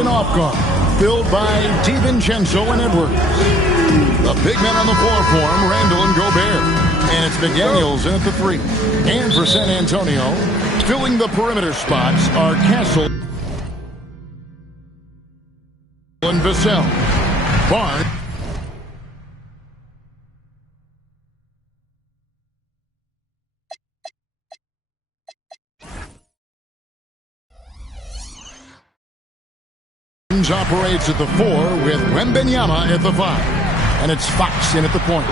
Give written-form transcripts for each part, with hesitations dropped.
in off guard, filled by DiVincenzo and Edwards. The big men on the floor for him, Randall and Gobert. And it's McDaniels in at the 3. And for San Antonio, filling the perimeter spots are Castle and Vassell. Barnes. Operates at the 4 with Wembanyama at the 5. And it's Fox in at the point.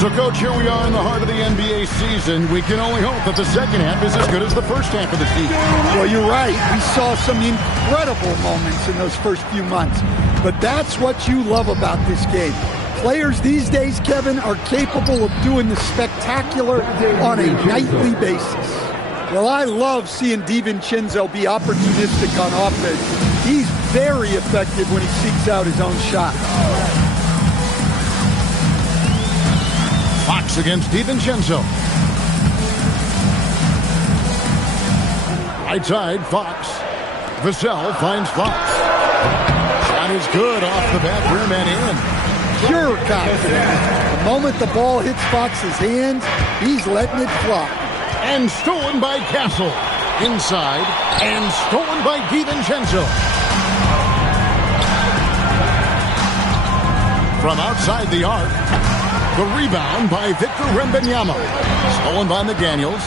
So, Coach, here we are in the heart of the NBA season. We can only hope that the second half is as good as the first half of the season. Well, you're right. We saw some incredible moments in those first few months. But that's what you love about this game. Players these days, Kevin, are capable of doing the spectacular on a nightly basis. Well, I love seeing DiVincenzo be opportunistic on offense. He's very effective when he seeks out his own shot. Fox against DiVincenzo. Right side, Fox. Vassell finds Fox. Shot is good off the back rim and in. Pure confidence. The moment the ball hits Fox's hands, he's letting it fly. And stolen by Castle. Inside, and stolen by DiVincenzo. From outside the arc, the rebound by Victor Wembanyama. Stolen by McDaniels.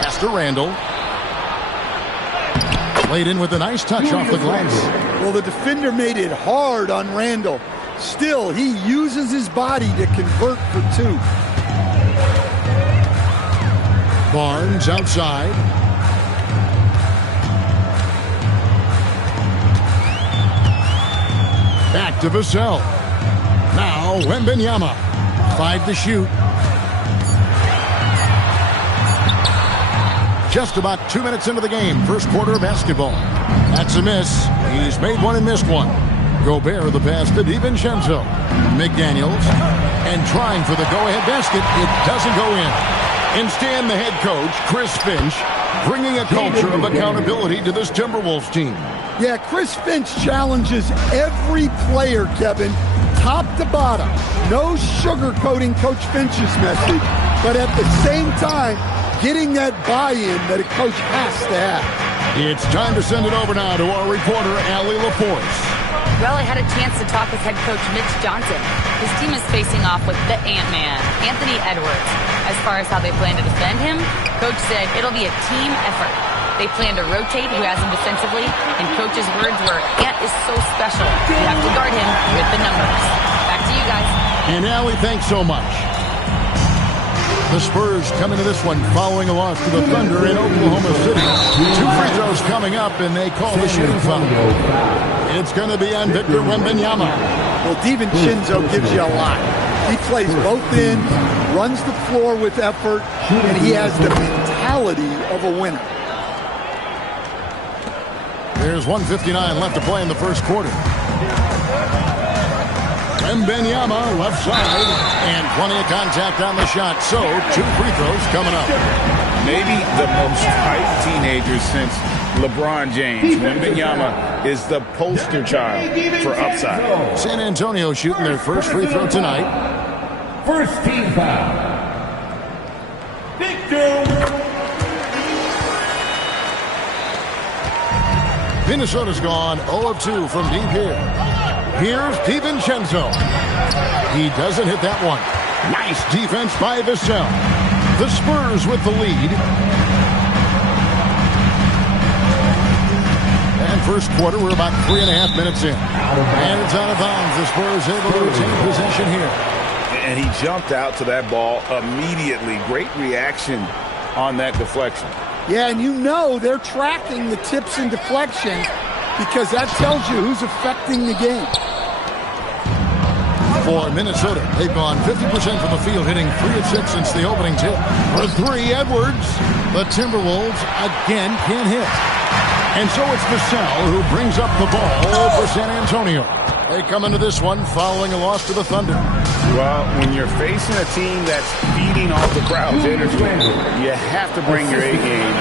Pass to Randall. Played in with a nice touch off the glass. Well, the defender made it hard on Randall. Still, he uses his body to convert for 2. Barnes outside. Back to Vassell. Now Wembanyama. 5 to shoot. Just about 2 minutes into the game. First quarter of basketball. That's a miss. He's made one and missed one. Gobert the pass to DiVincenzo. McDaniels. And trying for the go-ahead basket. It doesn't go in. Instead, the head coach, Chris Finch, bringing a culture of accountability to this Timberwolves team. Yeah, Chris Finch challenges every player, Kevin, top to bottom. No sugarcoating Coach Finch's message, but at the same time, getting that buy-in that a coach has to have. It's time to send it over now to our reporter, Allie LaForce. Well, I had a chance to talk with head coach Mitch Johnson. His team is facing off with the Ant-Man, Anthony Edwards. As far as how they plan to defend him, Coach said it'll be a team effort. They plan to rotate who has him defensively, and Coach's words were, Ant is so special. You have to guard him with the numbers. Back to you guys. And Allie, thanks so much. The Spurs come into this one following a loss to the Thunder in Oklahoma City. 2 free throws coming up, and they call the shooting foul. It's going to be on Victor Wembanyama. Well, DiVincenzo gives you a lot. He plays both ends, runs the floor with effort, and he has the mentality of a winner. There's 1:59 left to play in the first quarter. Wembanyama left side, and plenty of contact on the shot. So 2 free throws coming up. Maybe the most hyped teenager since LeBron James. Wembanyama is the poster child for upside. San Antonio shooting their first free throw tonight. First team foul. Victor. Minnesota's gone 0 of 2 from deep here. Here's DiVincenzo. He doesn't hit that one. Nice defense by Vassell. The Spurs with the lead. And first quarter, we're about 3.5 minutes in. And it's out of bounds. The Spurs able to retain possession here. And he jumped out to that ball immediately. Great reaction on that deflection. Yeah, and you know they're tracking the tips and deflections because that tells you who's affecting the game. For Minnesota, they've gone 50% from the field, hitting 3 of 6 since the opening tip. For 3, Edwards. The Timberwolves again can't hit. And so it's Vassell who brings up the ball for San Antonio. They come into this one following a loss to the Thunder. Well, when you're facing a team that's feeding off the crowd's energy, you have to bring your A game.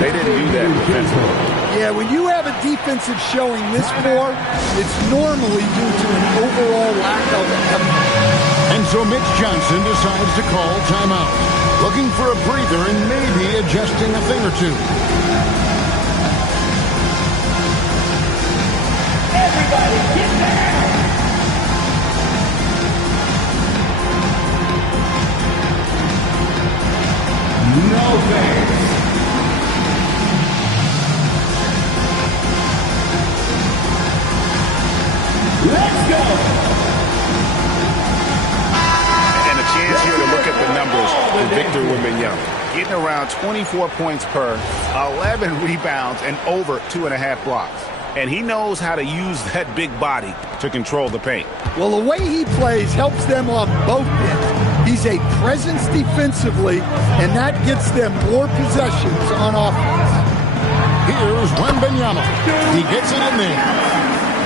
They didn't do that defensively. Yeah, when you have a defensive showing this poor, it's normally due to an overall lack of effort. And so Mitch Johnson decides to call timeout, looking for a breather and maybe adjusting a thing or two. Everybody get down! No thanks. Let's go! And a chance here to look at the numbers for Victor Wembanyama. Getting around 24 points per, 11 rebounds, and over 2.5 blocks. And he knows how to use that big body to control the paint. Well, the way he plays helps them on both ends. He's a presence defensively, and that gets them more possessions on offense. Here's Wembanyama. He gets it in there.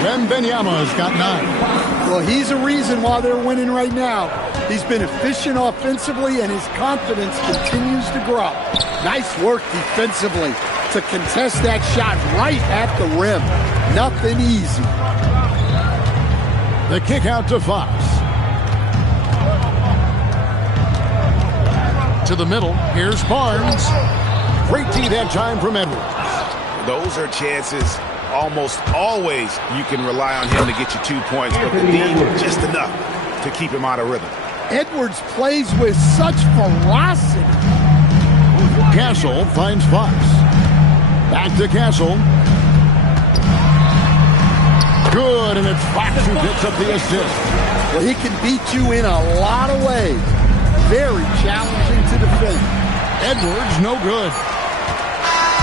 Wembanyama's got 9. Well, he's a reason why they're winning right now. He's been efficient offensively, and his confidence continues to grow. Nice work defensively to contest that shot right at the rim. Nothing easy. The kick out to Fox. To the middle. Here's Barnes. Great D that time from Edwards. Those are chances. Almost always you can rely on him to get you 2 points, but the D just enough to keep him out of rhythm. Edwards plays with such ferocity. Castle finds Fox. Back to Castle. Good, and it's Fox who picks up the assist. Well, he can beat you in a lot of ways. Very challenging to defend. Edwards, no good.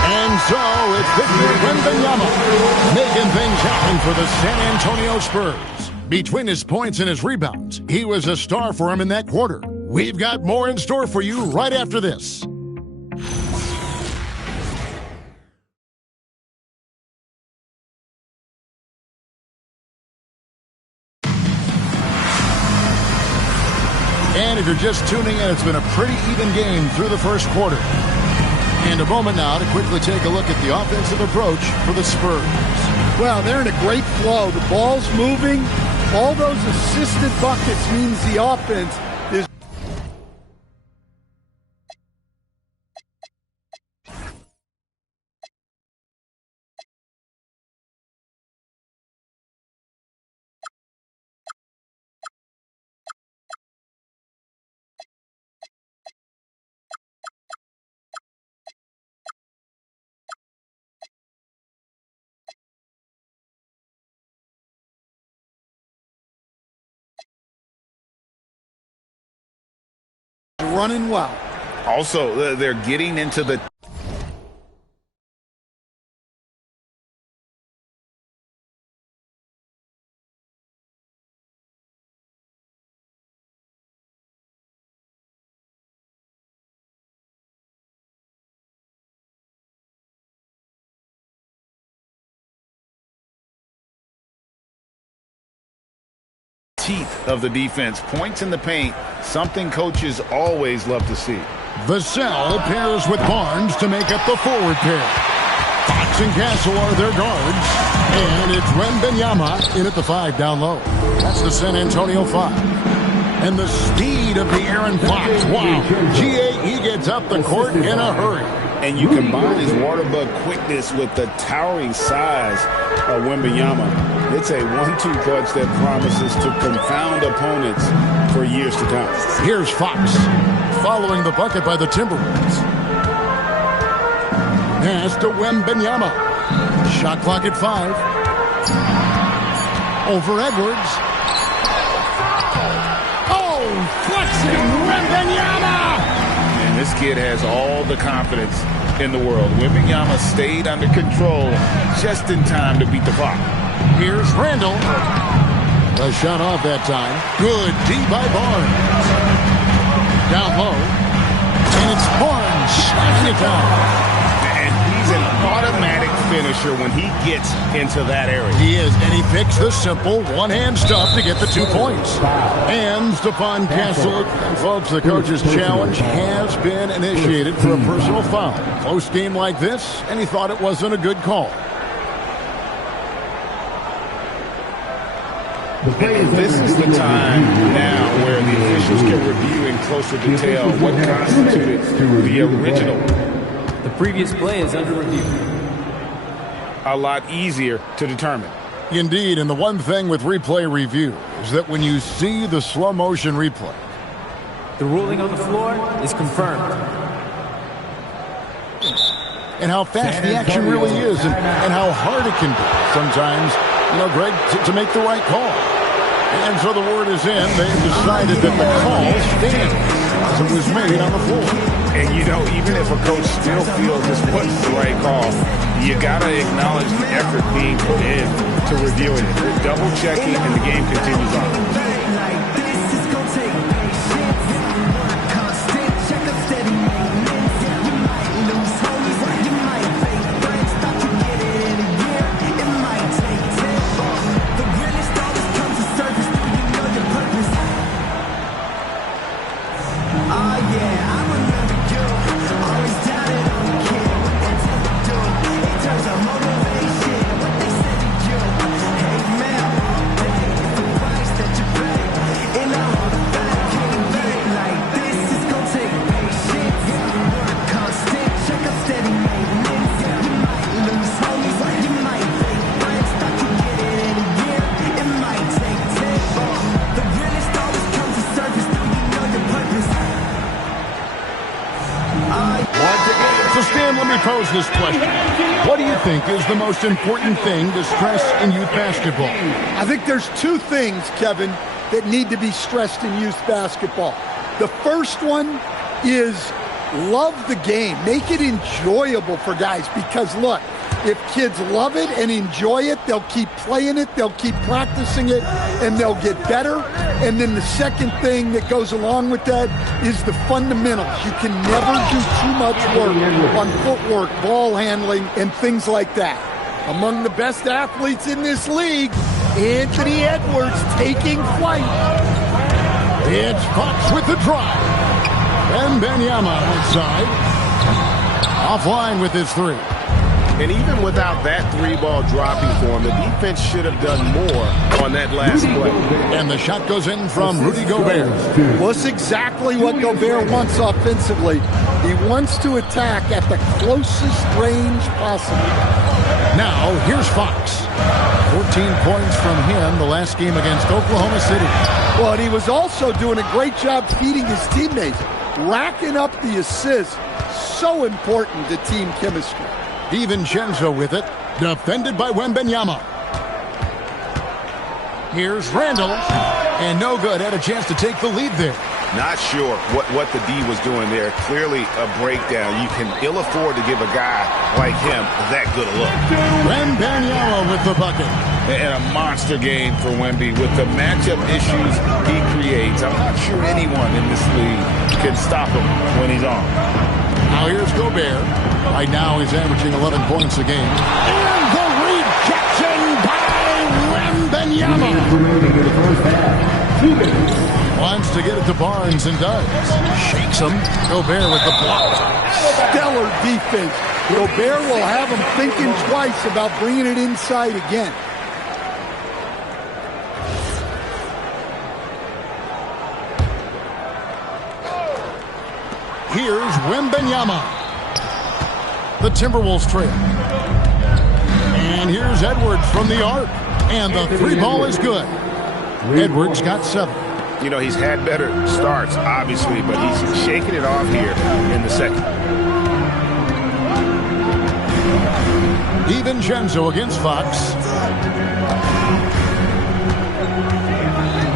And so it's Victor Wembanyama making things happen for the San Antonio Spurs. Between his points and his rebounds, he was a star for him in that quarter. We've got more in store for you right after this. And if you're just tuning in, it's been a pretty even game through the first quarter. And a moment now to quickly take a look at the offensive approach for the Spurs. Well, they're in a great flow. The ball's moving. All those assisted buckets means the offense is running well. Also, they're getting into the teeth of the defense. Points in the paint, something coaches always love to see. Vassell pairs with Barnes to make up the forward pair. Fox and Castle are their guards. And it's Wembanyama in at the 5 down low. That's the San Antonio 5. And the speed of the Aaron Fox. Wow. He gets up the court in a hurry. And you combine his water bug quickness with the towering size of Wembanyama. It's a 1-2 punch that promises to confound opponents for years to come. Here's Fox following the bucket by the Timberwolves. Pass to Wembanyama. Shot clock at 5. Over Edwards. Oh, flexing Wembanyama! And this kid has all the confidence in the world. Wembanyama stayed under control just in time to beat the clock. Here's Randall. A shot off that time. Good D by Barnes. Down low. And it's Barnes slamming it down. And he's an automatic finisher when he gets into that area. He is, and he picks the simple one-hand stuff to get the 2 points. And Stephon Castle, folks, the coach's challenge has been initiated for a personal foul. Close game like this, and he thought it wasn't a good call. And this is the time now where the officials can review in closer detail what constituted the original. The previous play is under review. A lot easier to determine. Indeed, and the one thing with replay review is that when you see the slow motion replay, the ruling on the floor is confirmed. And how fast the action really is and how hard it can be sometimes, you know, Greg, to make the right call. And so the word is in. They've decided that the call stands as it was made on the floor. And, you know, even if a coach still feels this wasn't the right call, you got to acknowledge the effort being put in to reviewing it. They're double-checking, and the game continues on. Pose this question. What do you think is the most important thing to stress in youth basketball? I think there's two things, Kevin, that need to be stressed in youth basketball. The first one is love the game. Make it enjoyable for guys because, look, if kids love it and enjoy it, they'll keep playing it, they'll keep practicing it, and they'll get better. And then the second thing that goes along with that is the fundamentals. You can never do too much work on footwork, ball handling, and things like that. Among the best athletes in this league, Anthony Edwards taking flight. It's Fox with the drive. And Benyama outside. Offline with his three. And even without that three-ball dropping for him, the defense should have done more on that last play. And the shot goes in from Rudy Gobert. Well, it's exactly what Gobert wants offensively. He wants to attack at the closest range possible. Now, here's Fox. 14 points from him the last game against Oklahoma City. Well, and he was also doing a great job feeding his teammates, racking up the assists. So important to team chemistry. DiVincenzo with it, defended by Wembanyama. Here's Randall, and no good. Had a chance to take the lead there. Not sure what the D was doing there. Clearly a breakdown. You can ill afford to give a guy like him that good a look. Wembanyama with the bucket. And a monster game for Wemby with the matchup issues he creates. I'm not sure anyone in this league can stop him when he's on. Now here's Gobert. Right now he's averaging 11 points a game. And the rejection by Wembanyama. Wants to get it to Barnes and does. Shakes him. Gobert with the block. Stellar defense. Gobert will have him thinking twice about bringing it inside again. Here's Wembanyama. The Timberwolves trail. And here's Edwards from the arc. And the three ball is good. Edwards got 7. You know, he's had better starts, obviously, but he's shaking it off here in the second. DiVincenzo against Fox.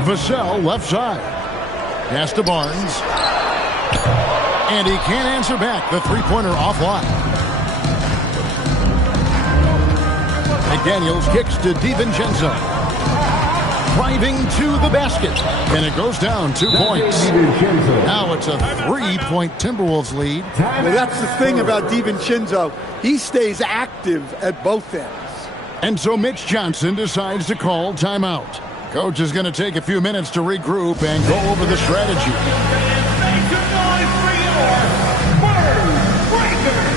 Vassell left side. Pass to Barnes. And he can't answer back. The three-pointer offline. McDaniels kicks to DiVincenzo. driving to the basket. And it goes down 2 points. Now it's a 3-point Timberwolves lead. Well, that's the thing about DiVincenzo. He stays active at both ends. And so Mitch Johnson decides to call timeout. Coach is going to take a few minutes to regroup and go over the strategy. Make some noise for your word breaker.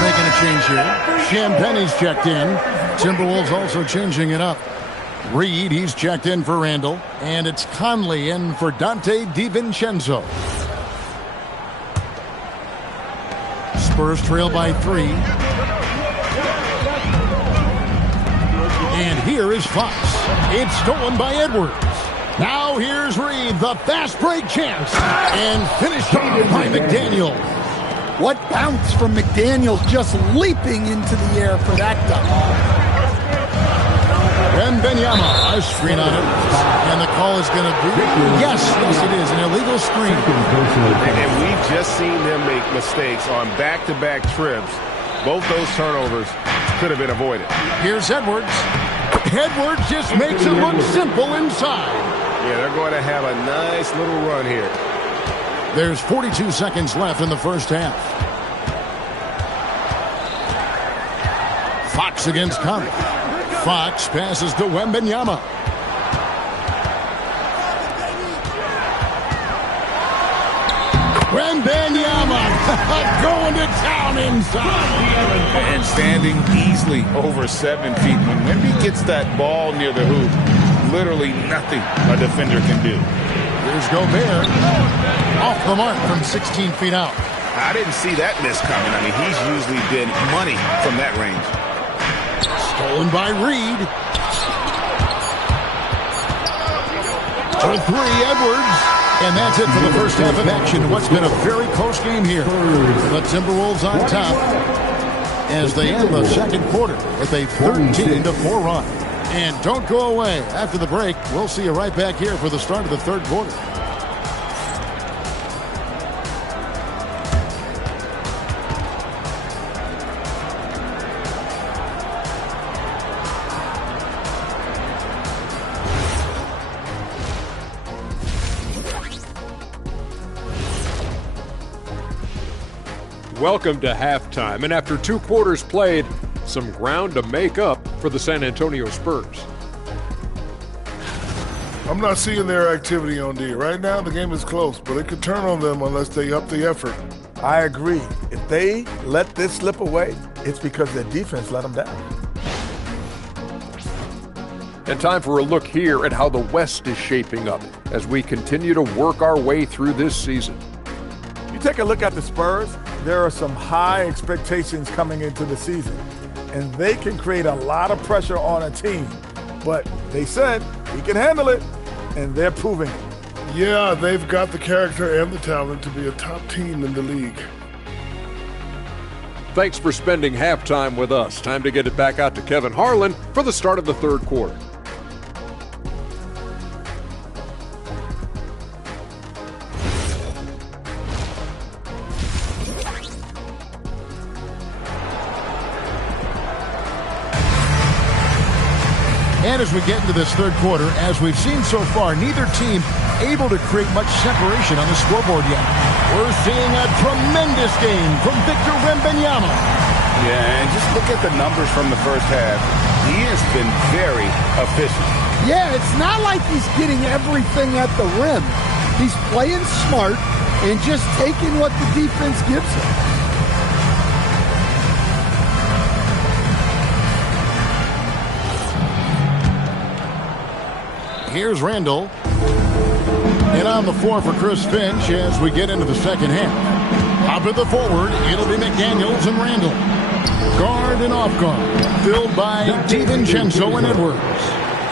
Making a change here. Champagne's checked in. Timberwolves also changing it up. Reed, he's checked in for Randall. And it's Conley in for Dante DiVincenzo. Spurs trail by 3. And here is Fox. It's stolen by Edwards. Now here's Reed, the fast break chance. And finished off by McDaniel. What bounce from McDaniels, just leaping into the air for that dunk. Wembanyama, a screen on it. And the call is going to be, yes, it is, an illegal screen. And we've just seen them make mistakes on back-to-back trips. Both those turnovers could have been avoided. Here's Edwards. Edwards just makes it look simple inside. Yeah, they're going to have a nice little run here. There's 42 seconds left in the first half. Fox against Conley. Fox passes to Wembanyama. Wembanyama going to town inside. And standing easily over 7 feet. When Wemby gets that ball near the hoop, literally nothing a defender can do. Here's Gobert. Off the mark from 16 feet out. I didn't see that miss coming. I mean, he's usually been money from that range. Stolen by Reed. To 3, Edwards. And that's it for the first half of action. What's been a very close game here. The Timberwolves on top as they end the second quarter with a 13-4 run. And don't go away. After the break, we'll see you right back here for the start of the third quarter. Welcome to halftime, and after 2 quarters played, some ground to make up for the San Antonio Spurs. I'm not seeing their activity on D. Right now, the game is close, but it could turn on them unless they up the effort. I agree. If they let this slip away, it's because their defense let them down. And time for a look here at how the West is shaping up as we continue to work our way through this season. You take a look at the Spurs, there are some high expectations coming into the season, and they can create a lot of pressure on a team. But they said we can handle it, and they're proving it. Yeah, they've got the character and the talent to be a top team in the league. Thanks for spending halftime with us. Time to get it back out to Kevin Harlan for the start of the third quarter. And as we get into this third quarter, as we've seen so far, neither team able to create much separation on the scoreboard yet. We're seeing a tremendous game from Victor Wembanyama. Yeah, and just look at the numbers from the first half. He has been very efficient. Yeah, it's not like he's getting everything at the rim. He's playing smart and just taking what the defense gives him. Here's Randall. And on the floor for Chris Finch as we get into the second half. Up at the forward, it'll be McDaniels and Randall. Guard and off guard, filled by DiVincenzo and Edwards.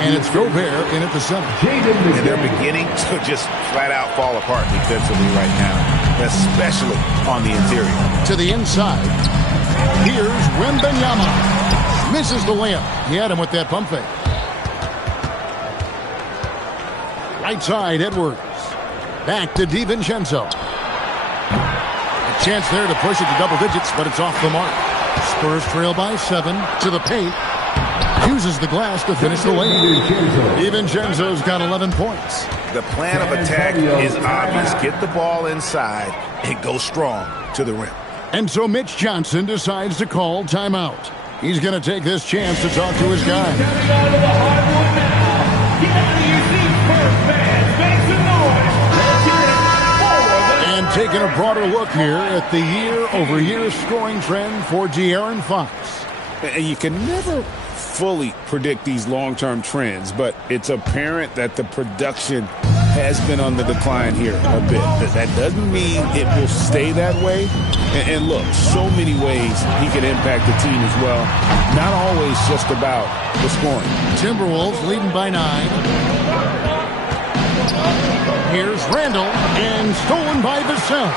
And it's Gobert in at the center. And they're beginning to just flat out fall apart defensively right now. especially on the interior. To the inside. Here's Wembanyama. Misses the layup. He had him with that pump fake. Right side, Edwards. Back to DiVincenzo. A chance there to push it to double digits, but it's off the mark. Spurs trail by 7 to the paint. Uses the glass to finish the lane. DiVincenzo's got 11 points. The plan of attack is obvious. Get the ball inside and go strong to the rim. And so Mitch Johnson decides to call timeout. He's going to take this chance to talk to his guy. And taking a broader look here at the year-over-year scoring trend for De'Aaron Fox. And you can never fully predict these long-term trends, but it's apparent that the production has been on the decline here a bit. That doesn't mean it will stay that way. And look, so many ways he can impact the team as well. Not always just about the scoring. Timberwolves leading by 9. Here's Randall, and stolen by Vassell.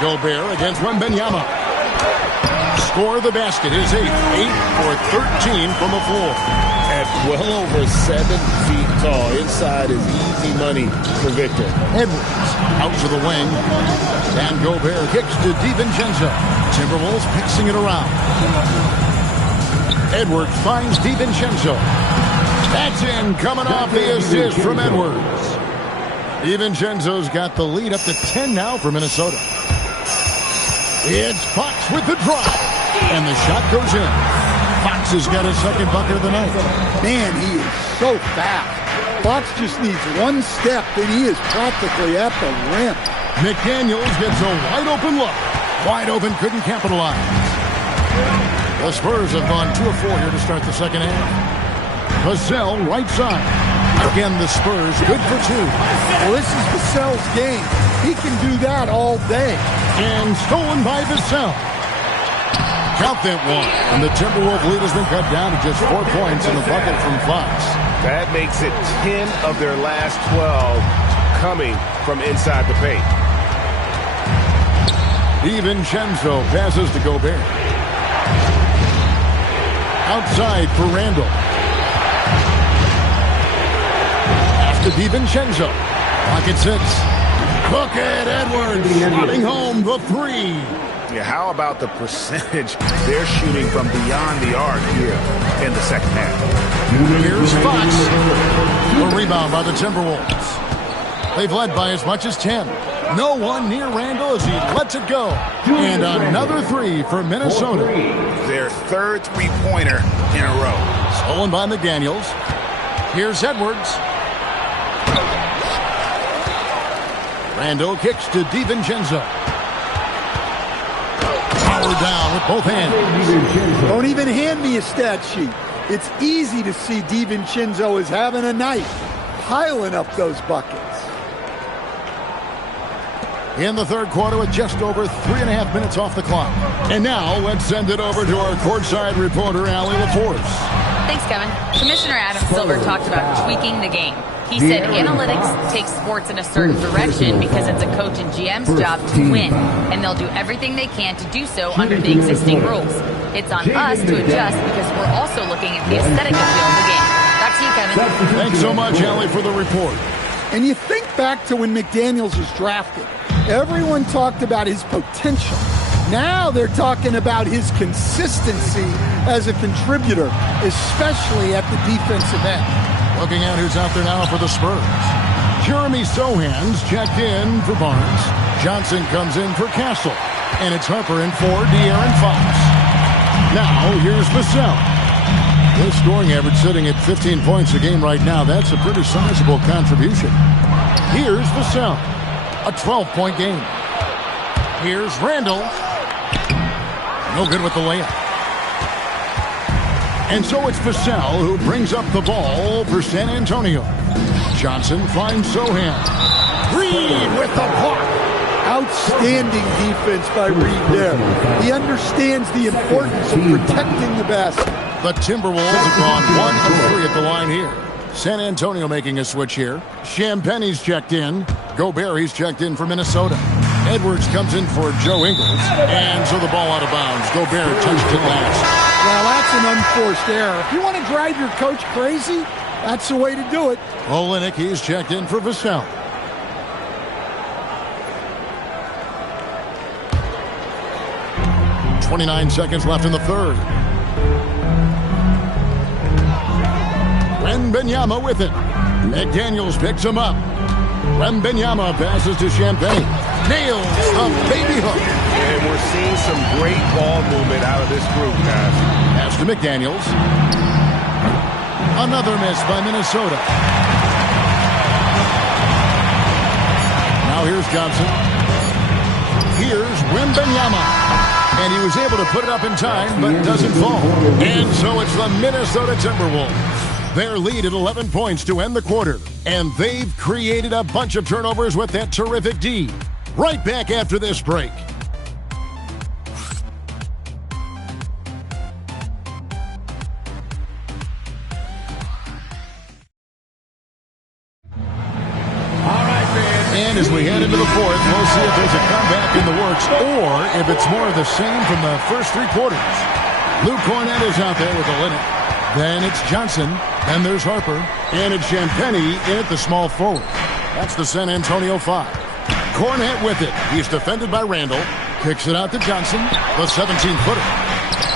Gobert against Wembanyama. Score the basket is 8 for 13 from the floor. At well over 7 feet tall, inside is easy money for Victor. Edwards out to the wing. And Gobert kicks to DiVincenzo. Timberwolves passing it around. Edwards finds DiVincenzo. That's in, coming off the assist from Edwards. DiVincenzo's got the lead up to 10 now for Minnesota. It's Fox with the drive. And the shot goes in. Fox has got his second bucket of the night. Man, he is so fast. Fox just needs one step, and he is practically at the rim. McDaniels gets a wide open look. Wide open, couldn't capitalize. The Spurs have gone 2 of 4 here to start the second half. Vassell, right side. Again, the Spurs, good for 2. Well, this is Vassell's game. He can do that all day. And stolen by Vassell. Count that one. And the Timberwolves lead has been cut down to just 4 points in the bucket from Fox. That makes it 10 of their last 12 coming from inside the paint. DiVincenzo passes to Gobert. Outside for Randall. After DiVincenzo. Pocket 6. Bucket Edwards sliding home the 3. Yeah, how about the percentage they're shooting from beyond the arc here in the second half? Here's Fox. A rebound by the Timberwolves. They've led by as much as 10. No one near Randall as he lets it go. And another 3 for Minnesota. Their third three-pointer in a row. Stolen by McDaniels. Here's Edwards. Randall kicks to DiVincenzo. Powered down with both hands. Don't even hand me a stat sheet. It's easy to see DiVincenzo is having a night, piling up those buckets. In the third quarter with just over 3.5 minutes off the clock. And now let's send it over to our courtside reporter, Allie LaForce. Thanks, Kevin. Commissioner Adam Silver talked about tweaking the game. He said analytics takes sports in a certain direction because it's a coach and GM's job to win, and they'll do everything they can to do so under the existing rules. It's on us to adjust because we're also looking at the aesthetic appeal of the game. Back to you, Kevin. Thanks so much, Allie, for the report. And you think back to when McDaniels was drafted. Everyone talked about his potential. Now they're talking about his consistency as a contributor, especially at the defensive end. Looking at who's out there now for the Spurs. Jeremy Sohan's checked in for Barnes. Johnson comes in for Castle. And it's Harper in for De'Aaron Fox. Now, here's Vassell. His scoring average sitting at 15 points a game right now. That's a pretty sizable contribution. Here's Vassell. A 12-point game. Here's Randall. No good with the layup. And so it's Vassell who brings up the ball for San Antonio. Johnson finds Sohan. Reed with the block. Outstanding defense by Reed there. He understands the importance of protecting the basket. The Timberwolves have gone 1 of 3 at the line here. San Antonio making a switch here. Champagne's checked in. Gobert, he's checked in for Minnesota. Edwards comes in for Joe Ingles. And so the ball out of bounds. Gobert touched it last. Well, that's an unforced error. If you want to drive your coach crazy, that's the way to do it. Olynyk, he's checked in for Vassell. .29 seconds left in the third. Wembanyama with it. McDaniels picks him up. Wembanyama passes to Champagne. Nails the baby hook. And we're seeing some great ball movement out of this group, guys. Pass to McDaniels. Another miss by Minnesota. Now here's Johnson. Here's Wembanyama. And he was able to put it up in time, but doesn't fall. And so it's the Minnesota Timberwolves. Their lead at 11 points to end the quarter. And they've created a bunch of turnovers with that terrific D. Right back after this break. And as we head into the fourth, we'll see if there's a comeback in the works or if it's more of the same from the first three quarters. Luke Cornett is out there with Olynyk. Then it's Johnson. Then there's Harper. And it's Champagne in at the small forward. That's the San Antonio 5. Cornett with it. He's defended by Randall. Kicks it out to Johnson. The 17-footer.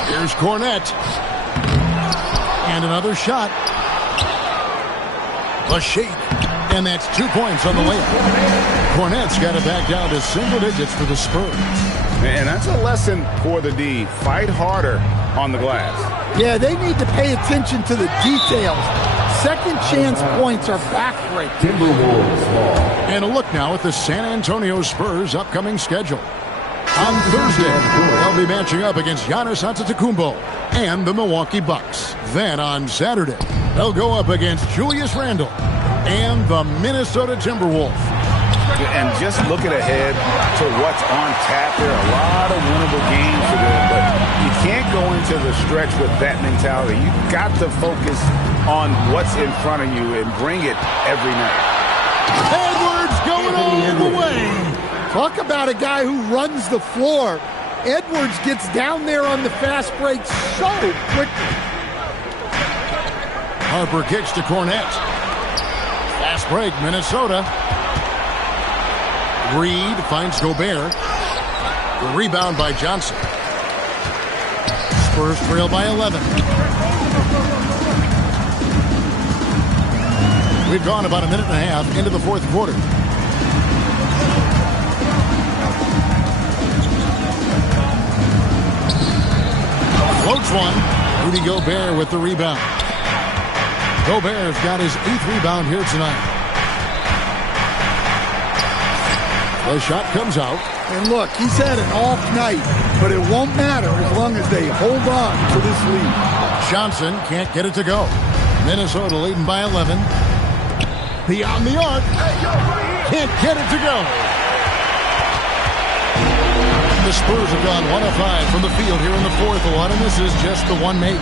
Here's Cornett. And another shot. A shake. And that's 2 points on the layup. Cornett's got it back down to single digits for the Spurs. And that's a lesson for the D. Fight harder on the glass. Yeah, they need to pay attention to the details. Second chance points are backbreaking. And a look now at the San Antonio Spurs' upcoming schedule. On Thursday, they'll be matching up against Giannis Antetokounmpo and the Milwaukee Bucks. Then on Saturday, they'll go up against Julius Randle and the Minnesota Timberwolves. And just looking ahead to what's on tap, there are a lot of winnable games for them, but you can't go into the stretch with that mentality. You've got to focus on what's in front of you and bring it every night. Edwards going all the way. Talk about a guy who runs the floor. Edwards gets down there on the fast break so quickly. Harper kicks to Cornett. Fast break, Minnesota. Reed finds Gobert. The rebound by Johnson. Spurs trail by 11. We've gone about a minute and a half into the fourth quarter. Floats one. Rudy Gobert with the rebound. Gobert's got his 8th rebound here tonight. The shot comes out. And look, he's had an off night, but it won't matter as long as they hold on to this lead. Johnson can't get it to go. Minnesota leading by 11. Beyond the arc. Can't get it to go. The Spurs have gone 1 of 5 from the field here in the fourth. A lot of this is just the one make.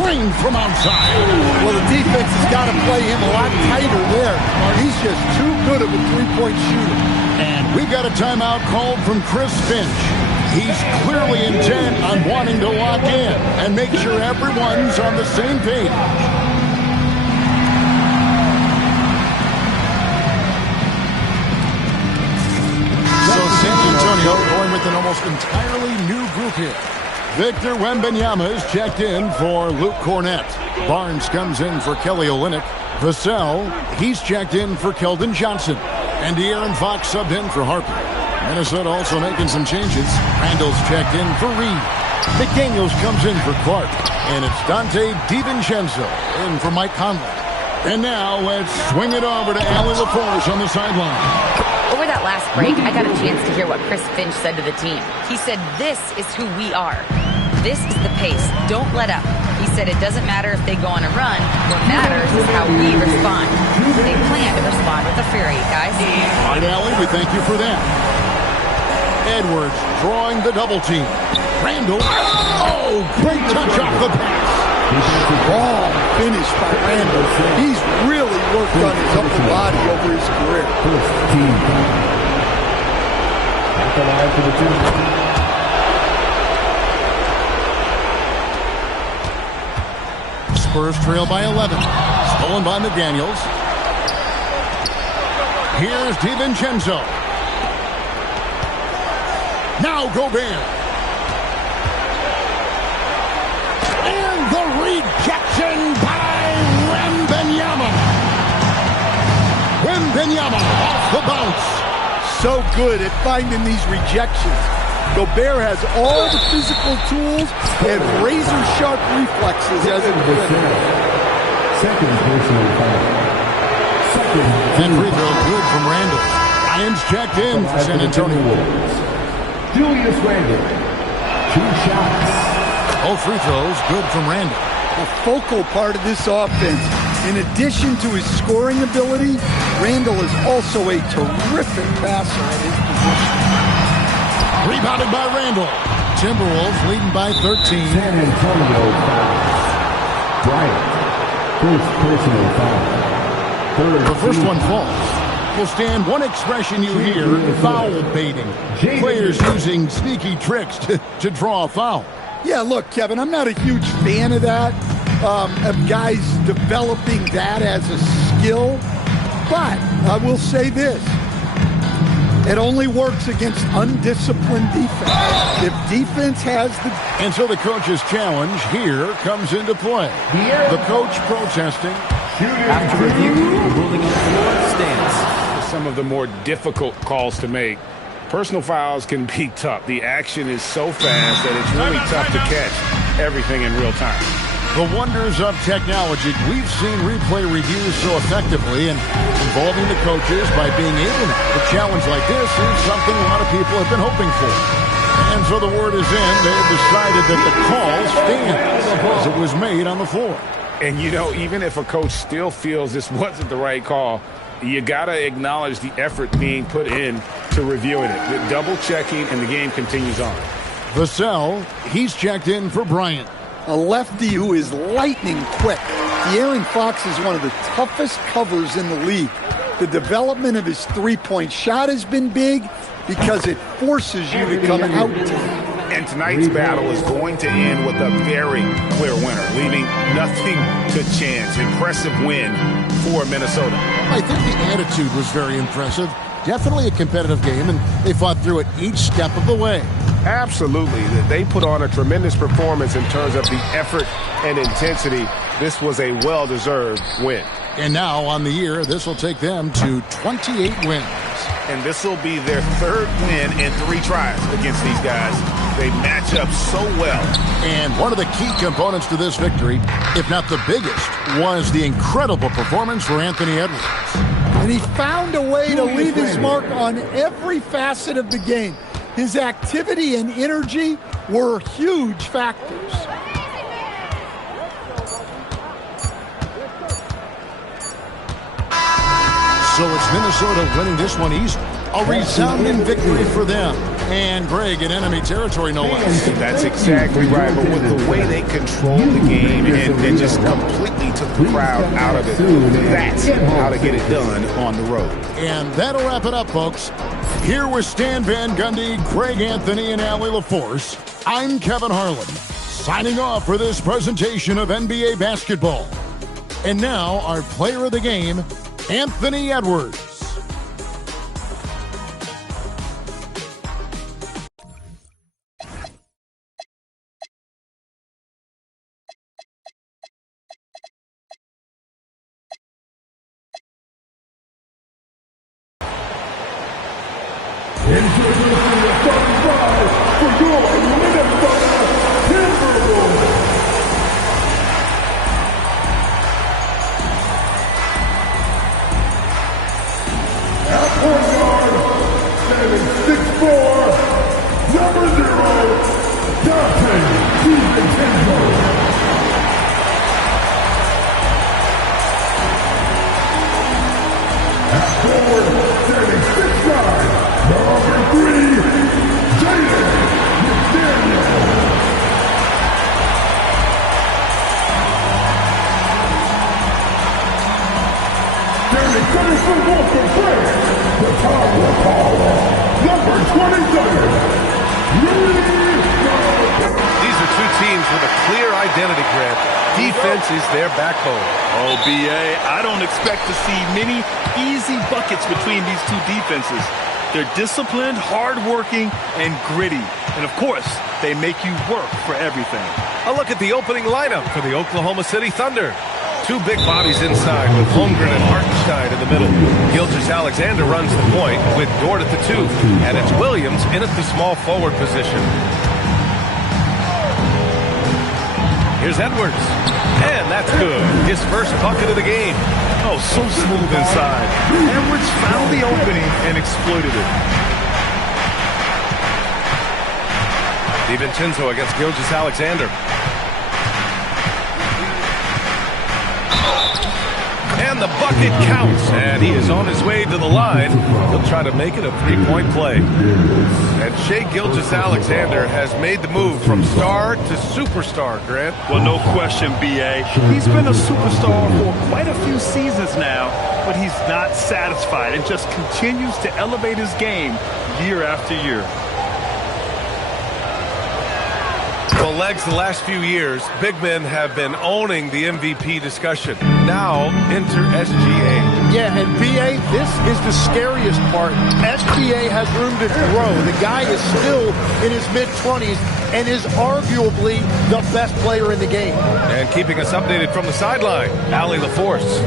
Drained from outside. Well, the defense has got to play him a lot tighter there. He's just too good of a three-point shooter. And we got a timeout called from Chris Finch. He's clearly intent on wanting to lock in and make sure everyone's on the same page. So San Antonio going with an almost entirely new group here. Victor Wembanyama is checked in for Luke Cornett. Barnes comes in for Kelly Olynyk. Vassell, he's checked in for Keldon Johnson. And De'Aaron Fox subbed in for Harper. Minnesota also making some changes. Randall's checked in for Reed. McDaniels comes in for Clark. And it's Dante DiVincenzo in for Mike Conley. And now let's swing it over to Allie LaForce on the sideline. Over that last break, I got a chance to hear what Chris Finch said to the team. He said, "This is who we are. This is the pace. Don't let up." He said it doesn't matter if they go on a run. What matters is how we respond. They plan to respond with a fury, guys. All right, Allie, we thank you for that. Edwards drawing the double team. Randall. Oh, great touch off the pass. Strong finish by Randall. He's really worked on his upper body over his career. At the line for the 2. Spurs trail by 11. Stolen by McDaniels. Here's DiVincenzo. Now Gobert. And the rejection by Wembanyama. Wembanyama off the bounce. So good at finding these rejections. Gobert has all the physical tools and razor-sharp reflexes as a defender. Second personal foul. And free throw good from Randall. Lions checked in for San Antonio. Julius Randle. 2 shots. All free throws good from Randall. A focal part of this offense. In addition to his scoring ability, Randall is also a terrific passer at his position. Rebounded by Randall. Timberwolves leading by 13. San Antonio foul. Bryant. First personal foul. The first one falls. Will stand one expression you hear, foul baiting. Players using sneaky tricks to draw a foul. Yeah, look, Kevin, I'm not a huge fan of that, of guys developing that as a skill. But I will say this. It only works against undisciplined defense. If defense has the... And so the coach's challenge here comes into play. The coach protesting. After review, the ruling on the floor stands. Some of the more difficult calls to make. Personal fouls can be tough. The action is so fast that it's really tough to catch everything in real time. The wonders of technology. We've seen replay reviews so effectively, and involving the coaches by being able to. A challenge like this is something a lot of people have been hoping for. And so the word is in. They have decided that the call stands as it was made on the floor. And, you know, even if a coach still feels this wasn't the right call, you got to acknowledge the effort being put in to reviewing it. The double checking, and the game continues on. Vassell, he's checked in for Bryant. A lefty who is lightning quick. De'Aaron Fox is one of the toughest covers in the league. The development of his three-point shot has been big because it forces you to come out to him. And tonight's battle is going to end with a very clear winner, leaving nothing to chance. Impressive win for Minnesota. I think the attitude was very impressive. Definitely a competitive game, and they fought through it each step of the way. Absolutely. They put on a tremendous performance in terms of the effort and intensity. This was a well-deserved win. And now on the year, this will take them to 28 wins. And this will be their third win in 3 tries against these guys. They match up so well. And one of the key components to this victory, if not the biggest, was the incredible performance for Anthony Edwards. And he found a way to leave his mark on every facet of the game. His activity and energy were huge factors. So it's Minnesota winning this one east. A resounding victory for them. And Greg in enemy territory, no less. That's exactly right. But with the way they controlled the game and just completely took the crowd out of it, that's how to get it done on the road. And that'll wrap it up, folks. Here with Stan Van Gundy, Greg Anthony, and Allie LaForce, I'm Kevin Harlan, signing off for this presentation of NBA basketball. And now, our player of the game, Anthony Edwards. Introducing the starting five for your Minnesota Timberwolves. At point guard, standing 6'4", number 0, Dante DiVincenzo. At forward, standing 6'9", number 3, teams with a clear identity, Grant. Defense is their backbone. Oh, B.A., I don't expect to see many easy buckets between these two defenses. They're disciplined, hard-working, and gritty. And, of course, they make you work for everything. A look at the opening lineup for the Oklahoma City Thunder. Two big bodies inside with Holmgren and Hartenstein in the middle. Gilgeous-Alexander runs the point with Dort at the 2. And it's Williams in at the small forward position. Here's Edwards. And that's good. His first bucket of the game. Oh, so smooth inside. Edwards found the opening and exploited it. DiVincenzo against Gilgeous-Alexander. And the bucket counts. And he is on his way to the line. He'll try to make it a three-point play. And Shai Gilgeous-Alexander has made the move from star to superstar, Grant. Well, no question, B.A. He's been a superstar for quite a few seasons now, but he's not satisfied and just continues to elevate his game year after year. Well, Legs, the last few years, big men have been owning the MVP discussion. Now, enter SGA. Yeah, and BA, this is the scariest part. SGA has room to grow. The guy is still in his mid-20s and is arguably the best player in the game. And keeping us updated from the sideline, Allie LaForce.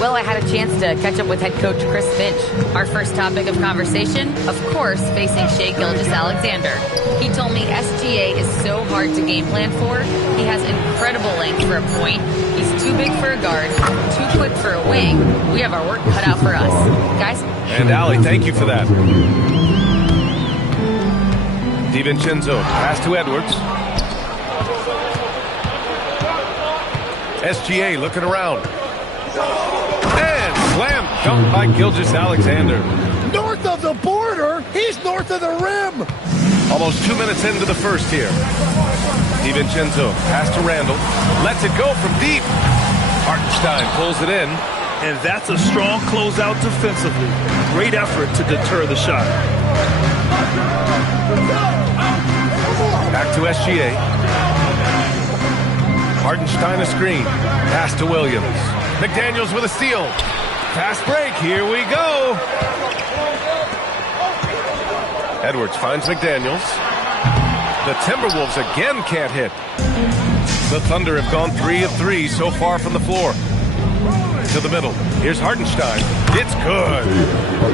Well, I had a chance to catch up with head coach Chris Finch. Our first topic of conversation, of course, facing Shai Gilgeous-Alexander. He told me SGA is so hard to game plan for. He has incredible length for a point. He's too big for a guard, too quick for a wing. We have our work cut out for us. Guys? And Allie, thank you for that. DiVincenzo, pass to Edwards. SGA looking around. And slam dunk by Gilgeous-Alexander. North of the border, he's north of the rim. Almost 2 minutes into the first here. DiVincenzo, pass to Randall. Lets it go from deep. Hartenstein pulls it in. And that's a strong closeout defensively. Great effort to deter the shot. Back to SGA. Hartenstein a screen. Pass to Williams. McDaniels with a steal. Fast break. Here we go. Edwards finds McDaniels. The Timberwolves again can't hit. The Thunder have gone 3 of 3 so far from the floor. To the middle. Here's Hartenstein. It's good.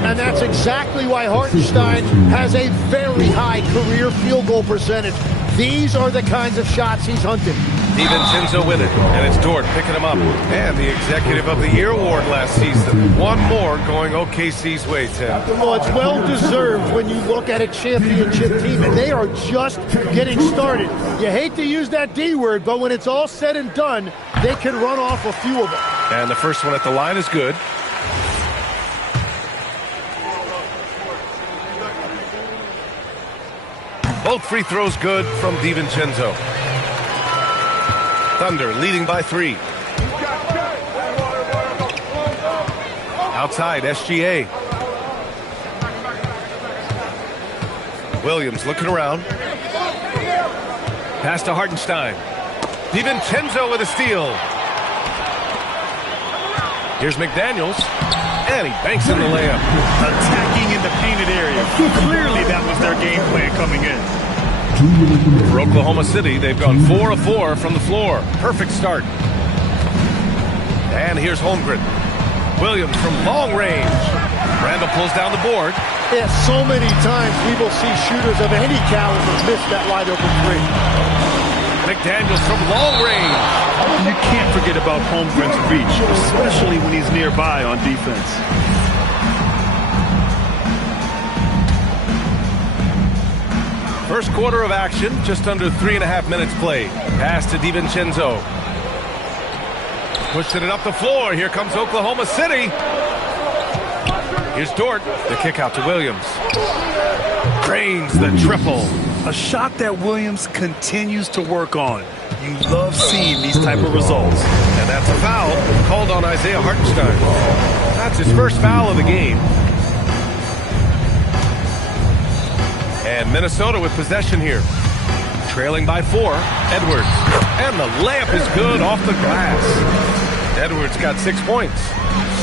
And that's exactly why Hartenstein has a very high career field goal percentage. These are the kinds of shots he's hunting. DiVincenzo with it, and it's Dort picking him up. And the Executive of the Year award last season. One more going OKC's way, Tim. Well, it's well-deserved when you look at a championship team, and they are just getting started. You hate to use that D word, but when it's all said and done, they can run off a few of them. And the first one at the line is good. Both free throws good from DiVincenzo. Thunder leading by 3. Outside, SGA. Williams looking around. Pass to Hartenstein. DiVincenzo with a steal. Here's McDaniels. And he banks in the layup. Attacking in the painted area. Clearly that was their game plan coming in. For Oklahoma City, they've gone 4 of 4 from the floor. Perfect start. And here's Holmgren. Williams from long range. Randall pulls down the board. Yeah, so many times we will see shooters of any caliber miss that wide open three. McDaniels from long range. You can't forget about Holmgren's reach, especially when he's nearby on defense. First quarter of action, just under 3.5 minutes played. Pass to DiVincenzo. Pushing it up the floor. Here comes Oklahoma City. Here's Dort. The kick out to Williams. Drains the triple. A shot that Williams continues to work on. You love seeing these type of results. And that's a foul called on Isaiah Hartenstein. That's his first foul of the game. And Minnesota with possession here. Trailing by 4, Edwards. And the layup is good off the glass. Edwards got 6 points.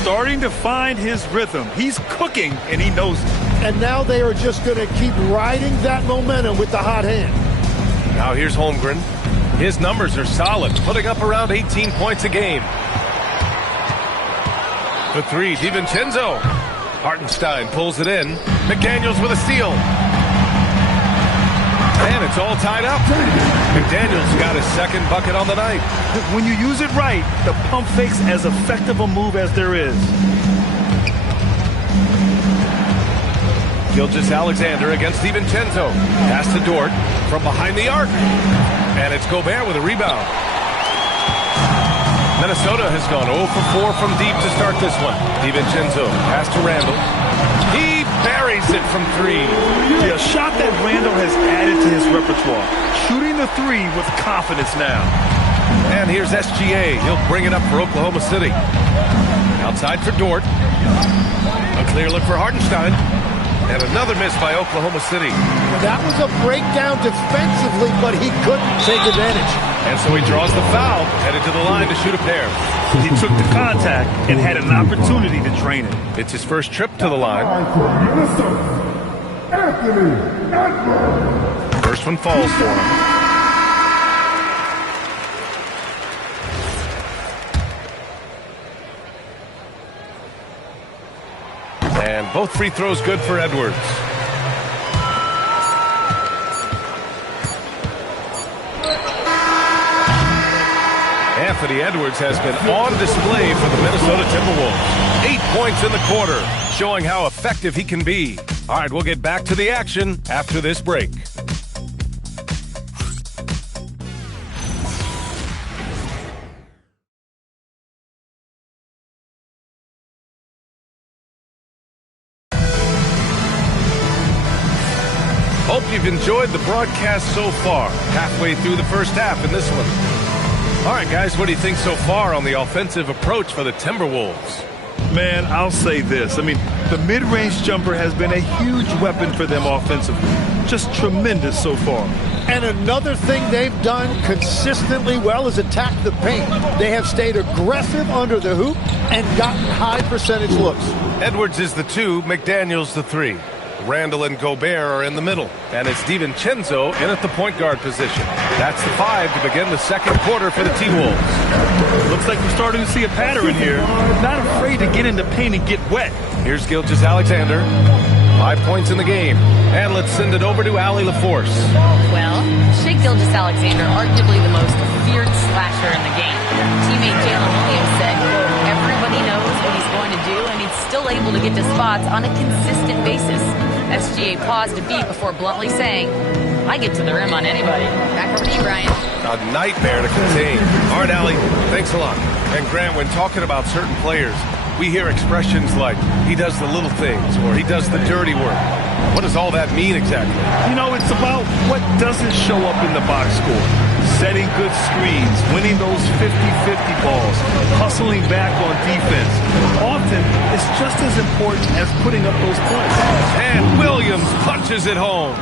Starting to find his rhythm. He's cooking, and he knows it. And now they are just going to keep riding that momentum with the hot hand. Now here's Holmgren. His numbers are solid, putting up around 18 points a game. For 3, DiVincenzo. Hartenstein pulls it in. McDaniels with a steal. And it's all tied up. McDaniels got his second bucket on the night. When you use it right, the pump fake's as effective a move as there is. Gilgeous-Alexander against DiVincenzo. Pass to Dort from behind the arc. And it's Gobert with a rebound. Minnesota has gone 0 for 4 from deep to start this one. DiVincenzo pass to Randall. He buries it from 3. Yeah, a shot that Randall has added to his repertoire. Shooting the 3 with confidence now. And here's SGA. He'll bring it up for Oklahoma City. Outside for Dort. A clear look for Hartenstein. And another miss by Oklahoma City. Well, that was a breakdown defensively, but he couldn't take advantage. And so he draws the foul, headed to the line to shoot a pair. He took the contact and had an opportunity to drain it. It's his first trip to the line. First one falls for him. And both free throws good for Edwards. Anthony Edwards has been on display for the Minnesota Timberwolves. 8 points in the quarter, showing how effective he can be. All right, we'll get back to the action after this break. Hope you've enjoyed the broadcast so far. Halfway through the first half in this one. All right, guys, what do you think so far on the offensive approach for the Timberwolves? Man, I'll say this. I mean, the mid-range jumper has been a huge weapon for them offensively. Just tremendous so far. And another thing they've done consistently well is attack the paint. They have stayed aggressive under the hoop and gotten high percentage looks. Edwards is the 2, McDaniels the 3. Randall and Gobert are in the middle. And it's DiVincenzo in at the point guard position. That's the 5 to begin the second quarter for the T-Wolves. Looks like we're starting to see a pattern here. Not afraid to get into paint and get wet. Here's Gilgeous-Alexander. 5 points in the game. And let's send it over to Allie LaForce. Well, Shai Gilgeous-Alexander, arguably the most feared slasher in the game. Teammate Jalen Williams said, everybody knows what he's going to do, and he's still able to get to spots on a consistent basis. SGA paused a beat before bluntly saying, I get to the rim on anybody. Back over to you, Brian. A nightmare to contain. All right, Allie, thanks a lot. And Grant, when talking about certain players, we hear expressions like, he does the little things, or he does the dirty work. What does all that mean exactly? You know, it's about what doesn't show up in the box score. Setting good screens, winning those 50-50 balls, hustling back on defense. Often, it's just as important as putting up those points. And Williams punches it home.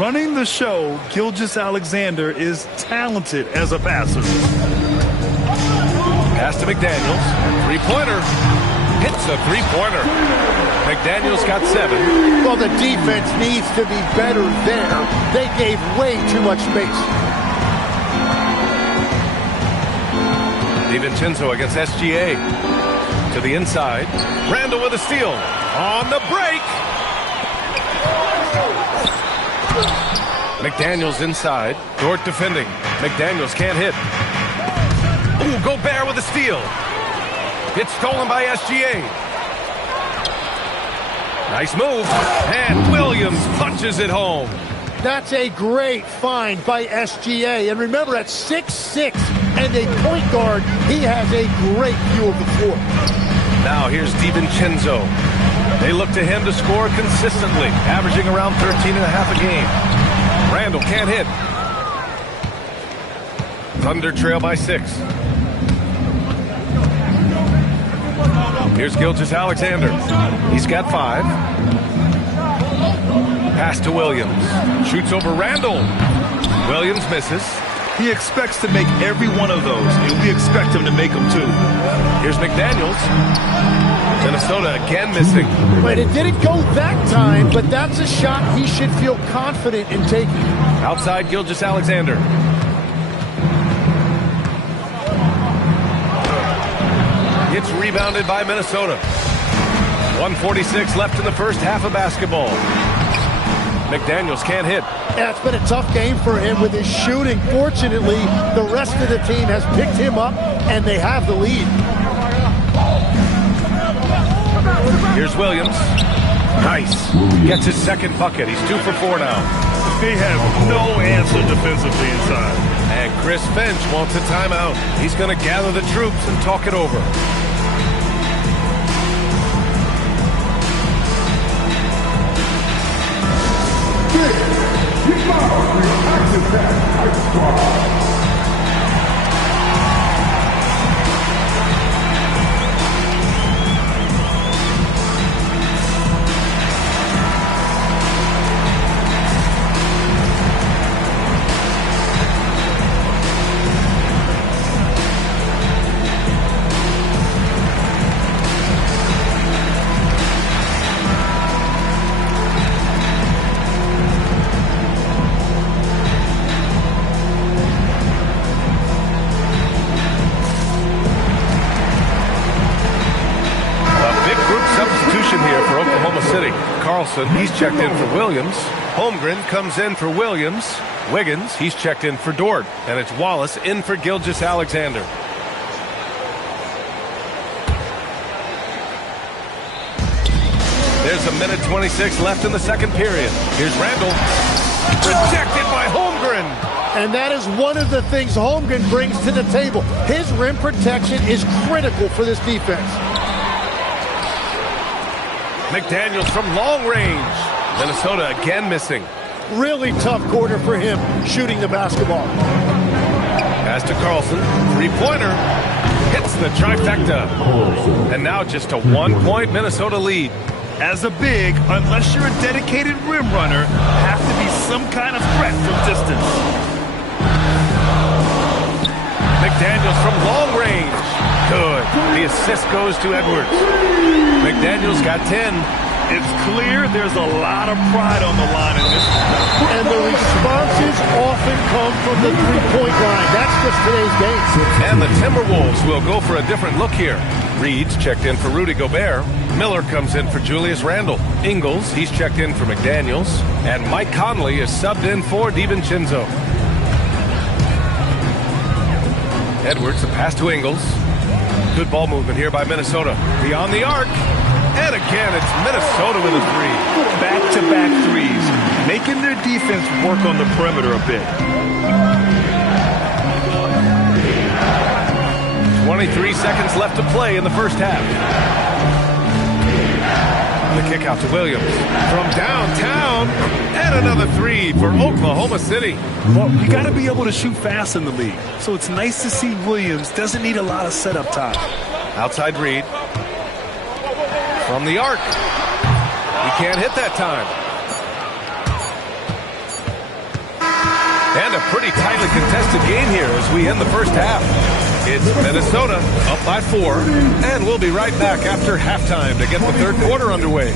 Running the show, Gilgeous-Alexander is talented as a passer. Pass to McDaniels. Three-pointer. Hits a three-pointer. McDaniels got 7. Well, the defense needs to be better there. They gave way too much space. DiVincenzo against SGA. To the inside. Randall with a steal. On the break. McDaniels inside. Dort defending. McDaniels can't hit. Ooh, Gobert with a steal. It's stolen by SGA. Nice move. And Williams punches it home. That's a great find by SGA. And remember, at 6'6" and a point guard, he has a great view of the floor. Now here's DiVincenzo. They look to him to score consistently, averaging around 13.5 a game. Randall can't hit. Thunder trail by 6. Here's Gilgeous-Alexander. He's got 5. Pass to Williams. Shoots over Randall. Williams misses. He expects to make every one of those, and we expect him to make them too. Here's McDaniels. Minnesota again missing. But it didn't go that time, but that's a shot he should feel confident in taking. Outside Gilgeous-Alexander. It's rebounded by Minnesota. 1:46 left in the first half of basketball. McDaniels can't hit. Yeah, it's been a tough game for him with his shooting. Fortunately, the rest of the team has picked him up, and they have the lead. Here's Williams. Nice. Gets his second bucket. He's 2 for 4 now. They have no answer defensively inside. And Chris Finch wants a timeout. He's going to gather the troops and talk it over. He's checked in for Williams. Holmgren comes in for Williams. Wiggins, he's checked in for Dort. And it's Wallace in for Gilgeous-Alexander. There's 1:26 left in the second period. Here's Randall. Rejected by Holmgren. And that is one of the things Holmgren brings to the table. His rim protection is critical for this defense. McDaniels from long range. Minnesota again missing. Really tough quarter for him shooting the basketball. Pass to Carlson. Three-pointer. Hits the trifecta. And now just a 1-point Minnesota lead. As a big, unless you're a dedicated rim runner, have to be some kind of threat from distance. McDaniels from long range. Good. The assist goes to Edwards. McDaniels got 10. It's clear there's a lot of pride on the line in this. And the responses often come from the three-point line. That's just today's game. And the Timberwolves will go for a different look here. Reed's checked in for Rudy Gobert. Miller comes in for Julius Randle. Ingles, he's checked in for McDaniels. And Mike Conley is subbed in for DiVincenzo. Edwards, a pass to Ingles. Good ball movement here by Minnesota. Beyond the arc. And again, it's Minnesota with a three. Back-to-back threes, making their defense work on the perimeter a bit. 23 seconds left to play in the first half. The kick out to Williams. From downtown, and another three for Oklahoma City. Well, you got to be able to shoot fast in the league. So it's nice to see Williams doesn't need a lot of setup time. Outside Reed. From the arc. He can't hit that time. And a pretty tightly contested game here as we end the first half. It's Minnesota up by 4, and we'll be right back after halftime to get the third quarter underway.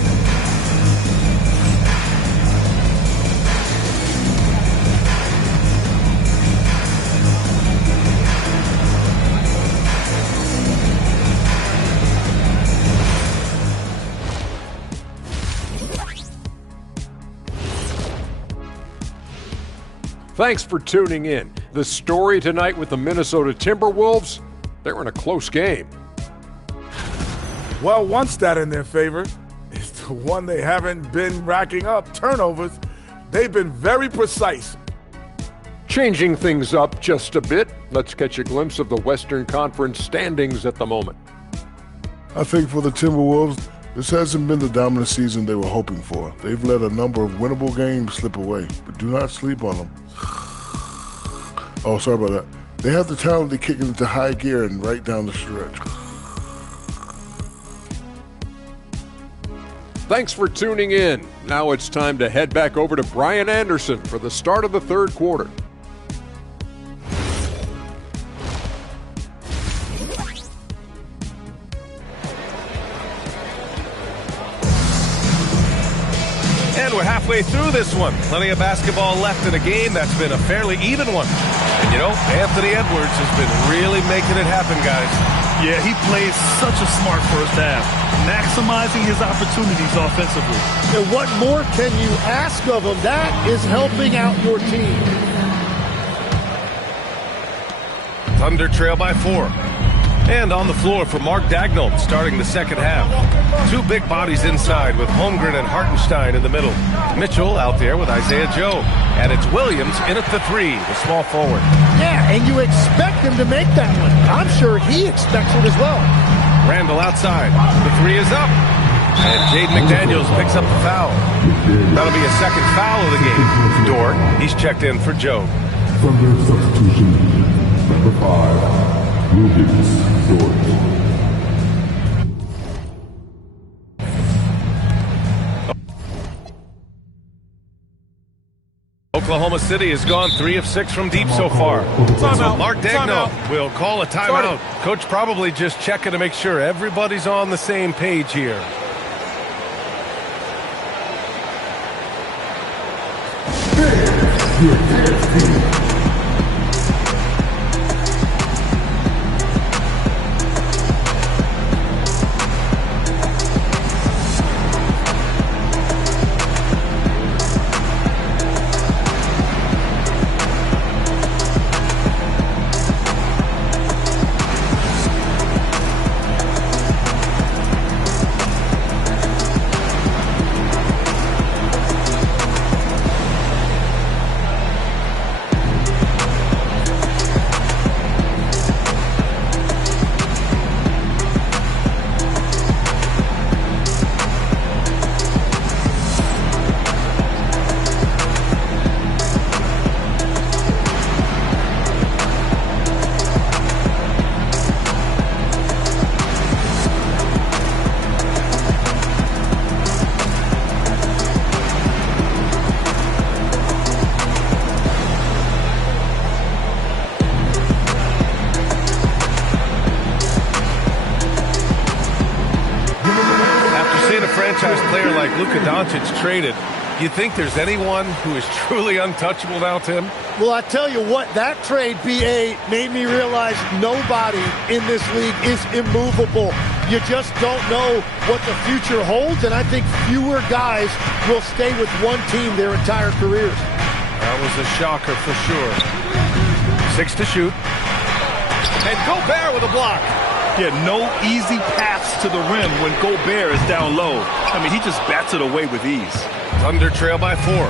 Thanks for tuning in. The story tonight with the Minnesota Timberwolves, they're in a close game. Well, one stat in their favor is the one they haven't been racking up, turnovers. They've been very precise. Changing things up just a bit, let's catch a glimpse of the Western Conference standings at the moment. I think for the Timberwolves, this hasn't been the dominant season they were hoping for. They've let a number of winnable games slip away, but do not sleep on them. Oh, sorry about that. They have the talent to kick it into high gear and right down the stretch. Thanks for tuning in. Now it's time to head back over to Brian Anderson for the start of the third quarter. And we're halfway through this one. Plenty of basketball left in a game that's been a fairly even one. And you know, Anthony Edwards has been really making it happen, guys. Yeah, he plays such a smart first half, maximizing his opportunities offensively. And what more can you ask of him? That is helping out your team. Thunder trail by 4. And on the floor for Mark Dagnall starting the second half. Two big bodies inside with Holmgren and Hartenstein in the middle. Mitchell out there with Isaiah Joe. And it's Williams in at the 3, the small forward. Yeah, and you expect him to make that one. I'm sure he expects it as well. Randall outside. The 3 is up. And Jaden McDaniels picks up the foul. That'll be a second foul of the game. Dort, he's checked in for Joe. Thunder substitution, number 5, Williams Dort. Oklahoma City has gone 3 of 6 from deep so far. So Mark Dagnall will call a timeout. Coach probably just checking to make sure everybody's on the same page here. Player like Luka Doncic traded, you think there's anyone who is truly untouchable without him? Well, I tell you what, that trade, BA, made me realize nobody in this league is immovable. You just don't know what the future holds, and I think fewer guys will stay with one team their entire careers. That was a shocker for sure. 6 to shoot. And Gobert with a block. Yeah, no easy paths to the rim when Gobert is down low. I mean, he just bats it away with ease. Thunder trail by 4.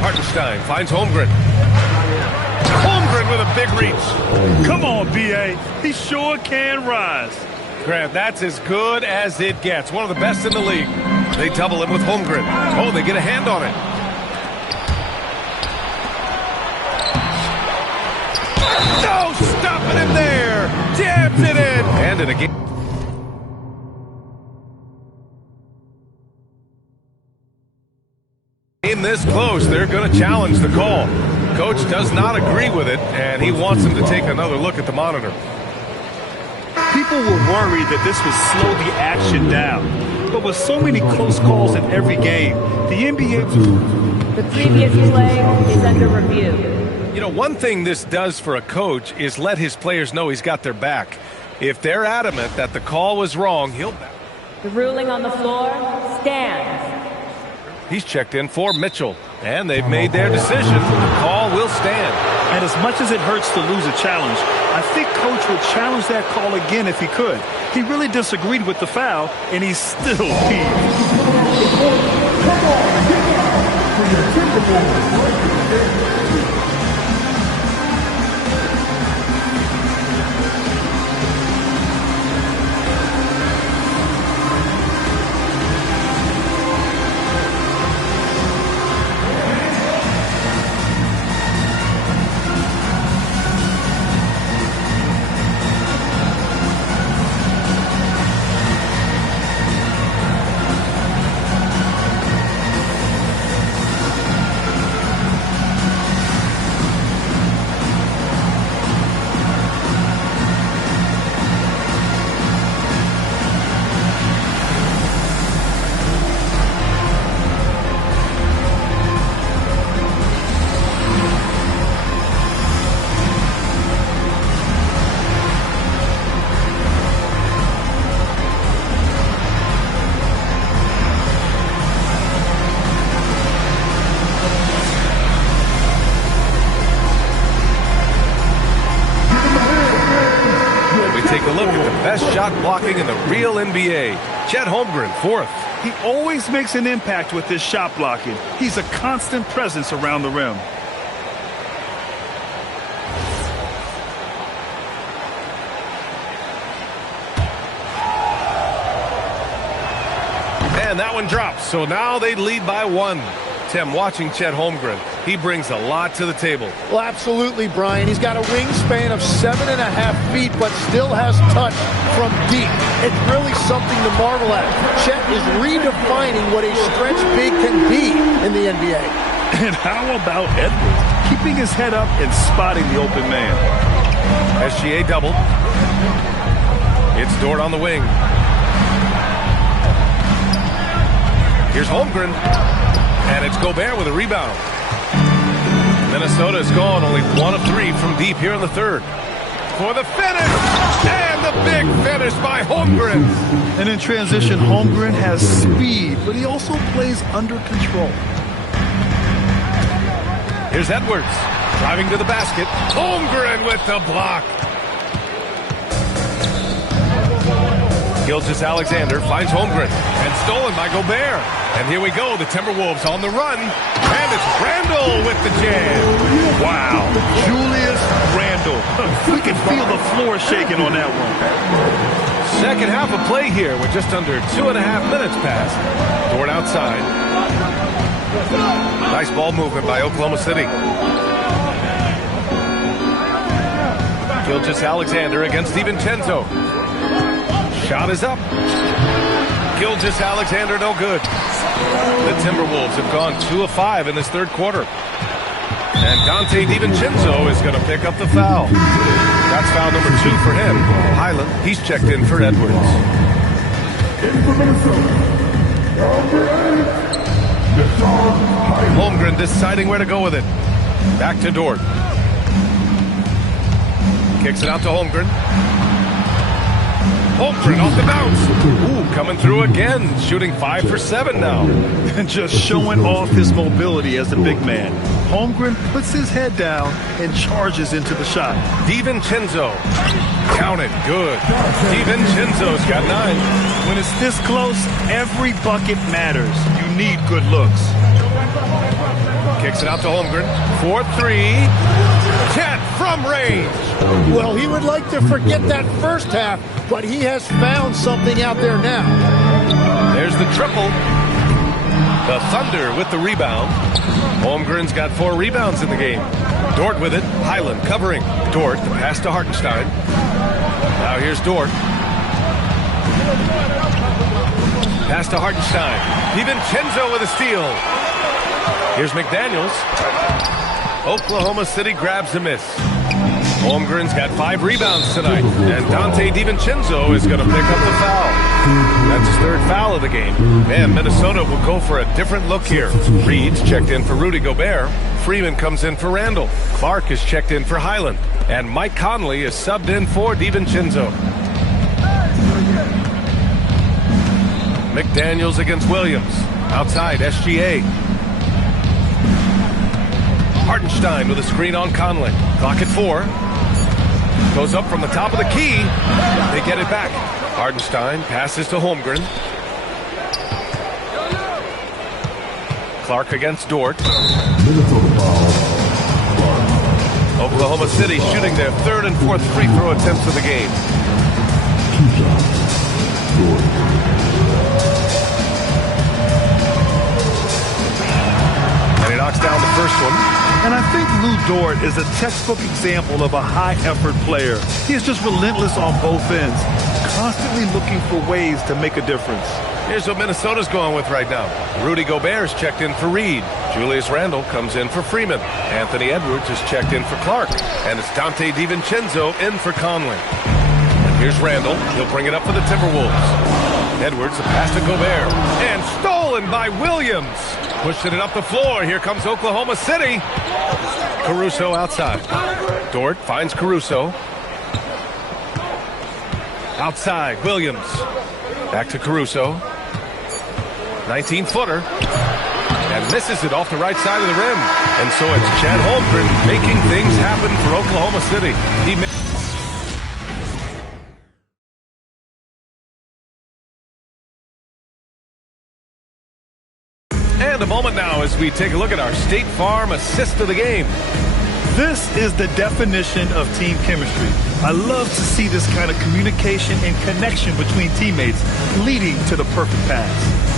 Hartenstein finds Holmgren. Holmgren with a big reach. Come on, B.A. He sure can rise. Grant, that's as good as it gets. One of the best in the league. They double him with Holmgren. Oh, they get a hand on it. No, stopping him there. Jams it in. And in a game. This close, they're going to challenge the call. Coach does not agree with it, and he wants them to take another look at the monitor. People were worried that this would slow the action down. But with so many close calls in every game, the NBA... The previous play is under review. You know, one thing this does for a coach is let his players know he's got their back. If they're adamant that the call was wrong, he'll back. The ruling on the floor stands. He's checked in for Mitchell, and they've made their decision. The call will stand. And as much as it hurts to lose a challenge, I think Coach would challenge that call again if he could. He really disagreed with the foul, and he's still peeved. best shot blocking in the real NBA. Chet Holmgren, fourth. He always makes an impact with his shot blocking. He's a constant presence around the rim. And that one drops, so now they lead by one. Tim, watching Chet Holmgren, he brings a lot to the table. Well, absolutely, Brian. He's got a wingspan of 7.5 feet, but still has touch from deep. It's really something to marvel at. Chet is redefining what a stretch big can be in the NBA. And how about Edwards? Keeping his head up and spotting the open man. SGA double. It's Dort on the wing. Here's Holmgren. And it's Gobert with a rebound. Minnesota is gone only 1 of 3 from deep here in the third. For the finish! And the big finish by Holmgren. And in transition, Holmgren has speed, but he also plays under control. Here's Edwards driving to the basket. Holmgren with the block. Gilgeous-Alexander finds Holmgren and stolen by Gobert. And here we go, the Timberwolves on the run. And it's Randle with the jam. Wow, Julius Randle. We can feel the floor shaking on that one. Second half of play here with just under 2.5 minutes passed. Dort outside. Nice ball movement by Oklahoma City. Gilgeous-Alexander against DiVincenzo. Shot is up. Gilgeous-Alexander no good. The Timberwolves have gone 2 of 5 in this third quarter. And Dante DiVincenzo is going to pick up the foul. That's foul number 2 for him. Highland, he's checked in for Edwards. Holmgren deciding where to go with it. Back to Dort. Kicks it out to Holmgren. Holmgren off the bounce. Ooh, coming through again. Shooting 5 for 7 now. And just showing off his mobility as a big man. Holmgren puts his head down and charges into the shot. DiVincenzo. Count it. Good. DiVincenzo's got 9. When it's this close, every bucket matters. You need good looks. Kicks it out to Holmgren. 4-3. Chet from range. Well, he would like to forget that first half, but he has found something out there now. There's the triple. The Thunder with the rebound. Holmgren's got 4 rebounds in the game. Dort with it. Highland covering. Dort, the pass to Hartenstein. Now here's Dort. Pass to Hartenstein. DiVincenzo with a steal. Here's McDaniels. Oklahoma City grabs a miss. Holmgren's got 5 rebounds tonight. And Dante DiVincenzo is going to pick up the foul. That's his 3rd foul of the game. Man, Minnesota will go for a different look here. Reed's checked in for Rudy Gobert. Freeman comes in for Randle. Clark is checked in for Highland. And Mike Conley is subbed in for DiVincenzo. McDaniels against Williams. Outside, SGA. Hartenstein with a screen on Conley. Clock at 4. Goes up from the top of the key. They get it back. Hartenstein passes to Holmgren. Clark against Dort. Oklahoma City shooting their 3rd and 4th free throw attempts of the game. And he knocks down the first one. And I think Lou Dort is a textbook example of a high-effort player. He is just relentless on both ends, constantly looking for ways to make a difference. Here's what Minnesota's going with right now. Rudy Gobert is checked in for Reed. Julius Randle comes in for Freeman. Anthony Edwards is checked in for Clark. And it's Dante DiVincenzo in for Conley. And here's Randle. He'll bring it up for the Timberwolves. Edwards, the pass to Gobert. And stolen by Williams. Pushing it up the floor. Here comes Oklahoma City. Caruso outside. Dort finds Caruso. Outside, Williams. Back to Caruso. 19-footer. And misses it off the right side of the rim. And so it's Chet Holmgren making things happen for Oklahoma City. He And a moment now as we take a look at our State Farm assist of the game. This is the definition of team chemistry. I love to see this kind of communication and connection between teammates leading to the perfect pass.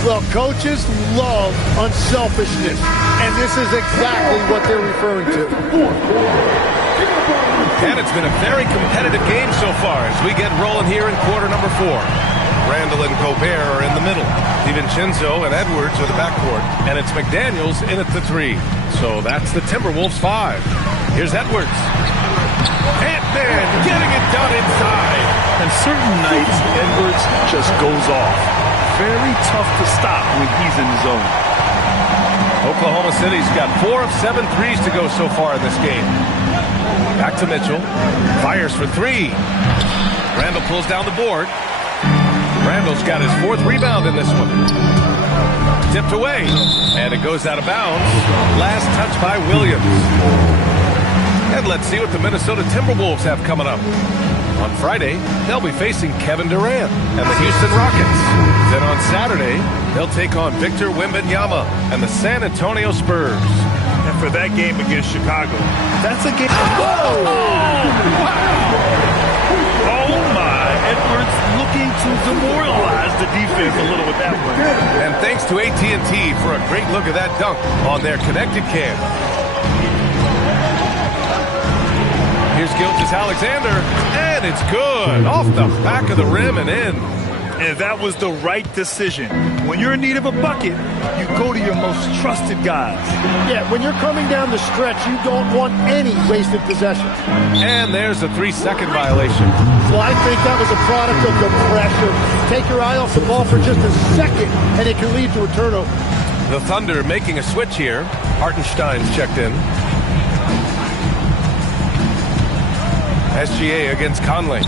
Well, coaches love unselfishness, and this is exactly what they're referring to. And it's been a very competitive game so far as we get rolling here in quarter number 4. Randall and Gobert are in the middle. DiVincenzo and Edwards are the backcourt. And it's McDaniels in at the 3. So that's the Timberwolves 5. Here's Edwards. Ant-Man getting it done inside. And certain nights, Edwards just goes off. Very tough to stop when he's in the zone. Oklahoma City's got 4 of 7 threes to go so far in this game. Back to Mitchell. Fires for 3. Randall pulls down the board. Randall's got his 4th rebound in this one. Tipped away. And it goes out of bounds. Last touch by Williams. And let's see what the Minnesota Timberwolves have coming up. On Friday, they'll be facing Kevin Durant and the Houston Rockets. Then on Saturday, they'll take on Victor Wembanyama and the San Antonio Spurs. And for that game against Chicago, that's a game. Whoa! Oh my! Edwards looking to demoralize the defense a little with that one. And thanks to AT&T for a great look at that dunk on their connected cam. Here's Gilgeous-Alexander, and it's good. Off the back of the rim and in. And that was the right decision. When you're in need of a bucket, you go to your most trusted guys. Yeah, when you're coming down the stretch, you don't want any wasted possessions. And there's a 3-second violation. Well, I think that was a product of the pressure. Take your eye off the ball for just a second, and it can lead to a turnover. The Thunder making a switch here. Hartenstein's checked in. SGA against Conley.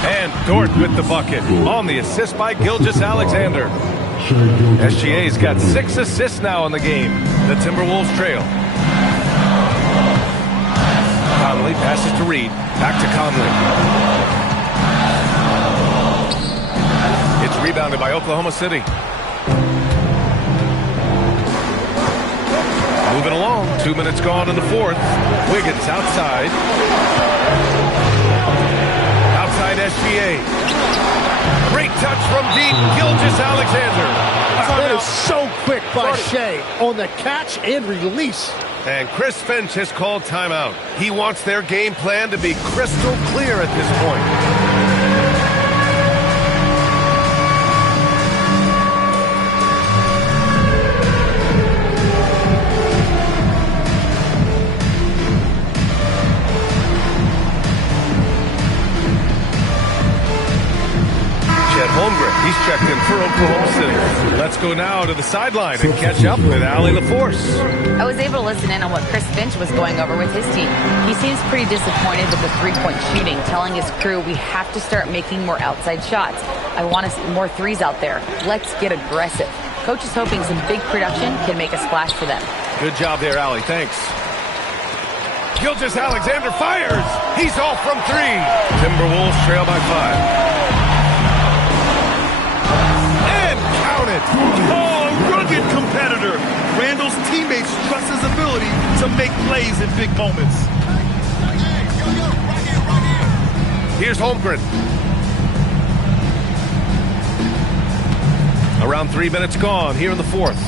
And Dort with the bucket on the assist by Gilgeous-Alexander. SGA's got 6 assists now in the game. The Timberwolves trail. Conley passes to Reed. Back to Conley. It's rebounded by Oklahoma City. Moving along. 2 minutes gone in the 4th. Wiggins outside. Outside SGA. Great touch from deep. Gilgeous-Alexander. That is so quick by Shea on the catch and release. And Chris Finch has called timeout. He wants their game plan to be crystal clear at this point. Holmgren, he's checked in for Oklahoma City. Let's go now to the sideline and catch up with Allie LaForce. I was able to listen in on what Chris Finch was going over with his team. He seems pretty disappointed with the three-point shooting, telling his crew we have to start making more outside shots. I want to see more threes out there. Let's get aggressive. Coach is hoping some big production can make a splash for them. Good job there, Allie. Thanks. Gilgeous-Alexander fires. He's off from 3. Timberwolves trail by 5. Oh, rugged competitor. Randall's teammates trust his ability to make plays in big moments. Here's Holmgren. Around 3 minutes gone here in the 4th.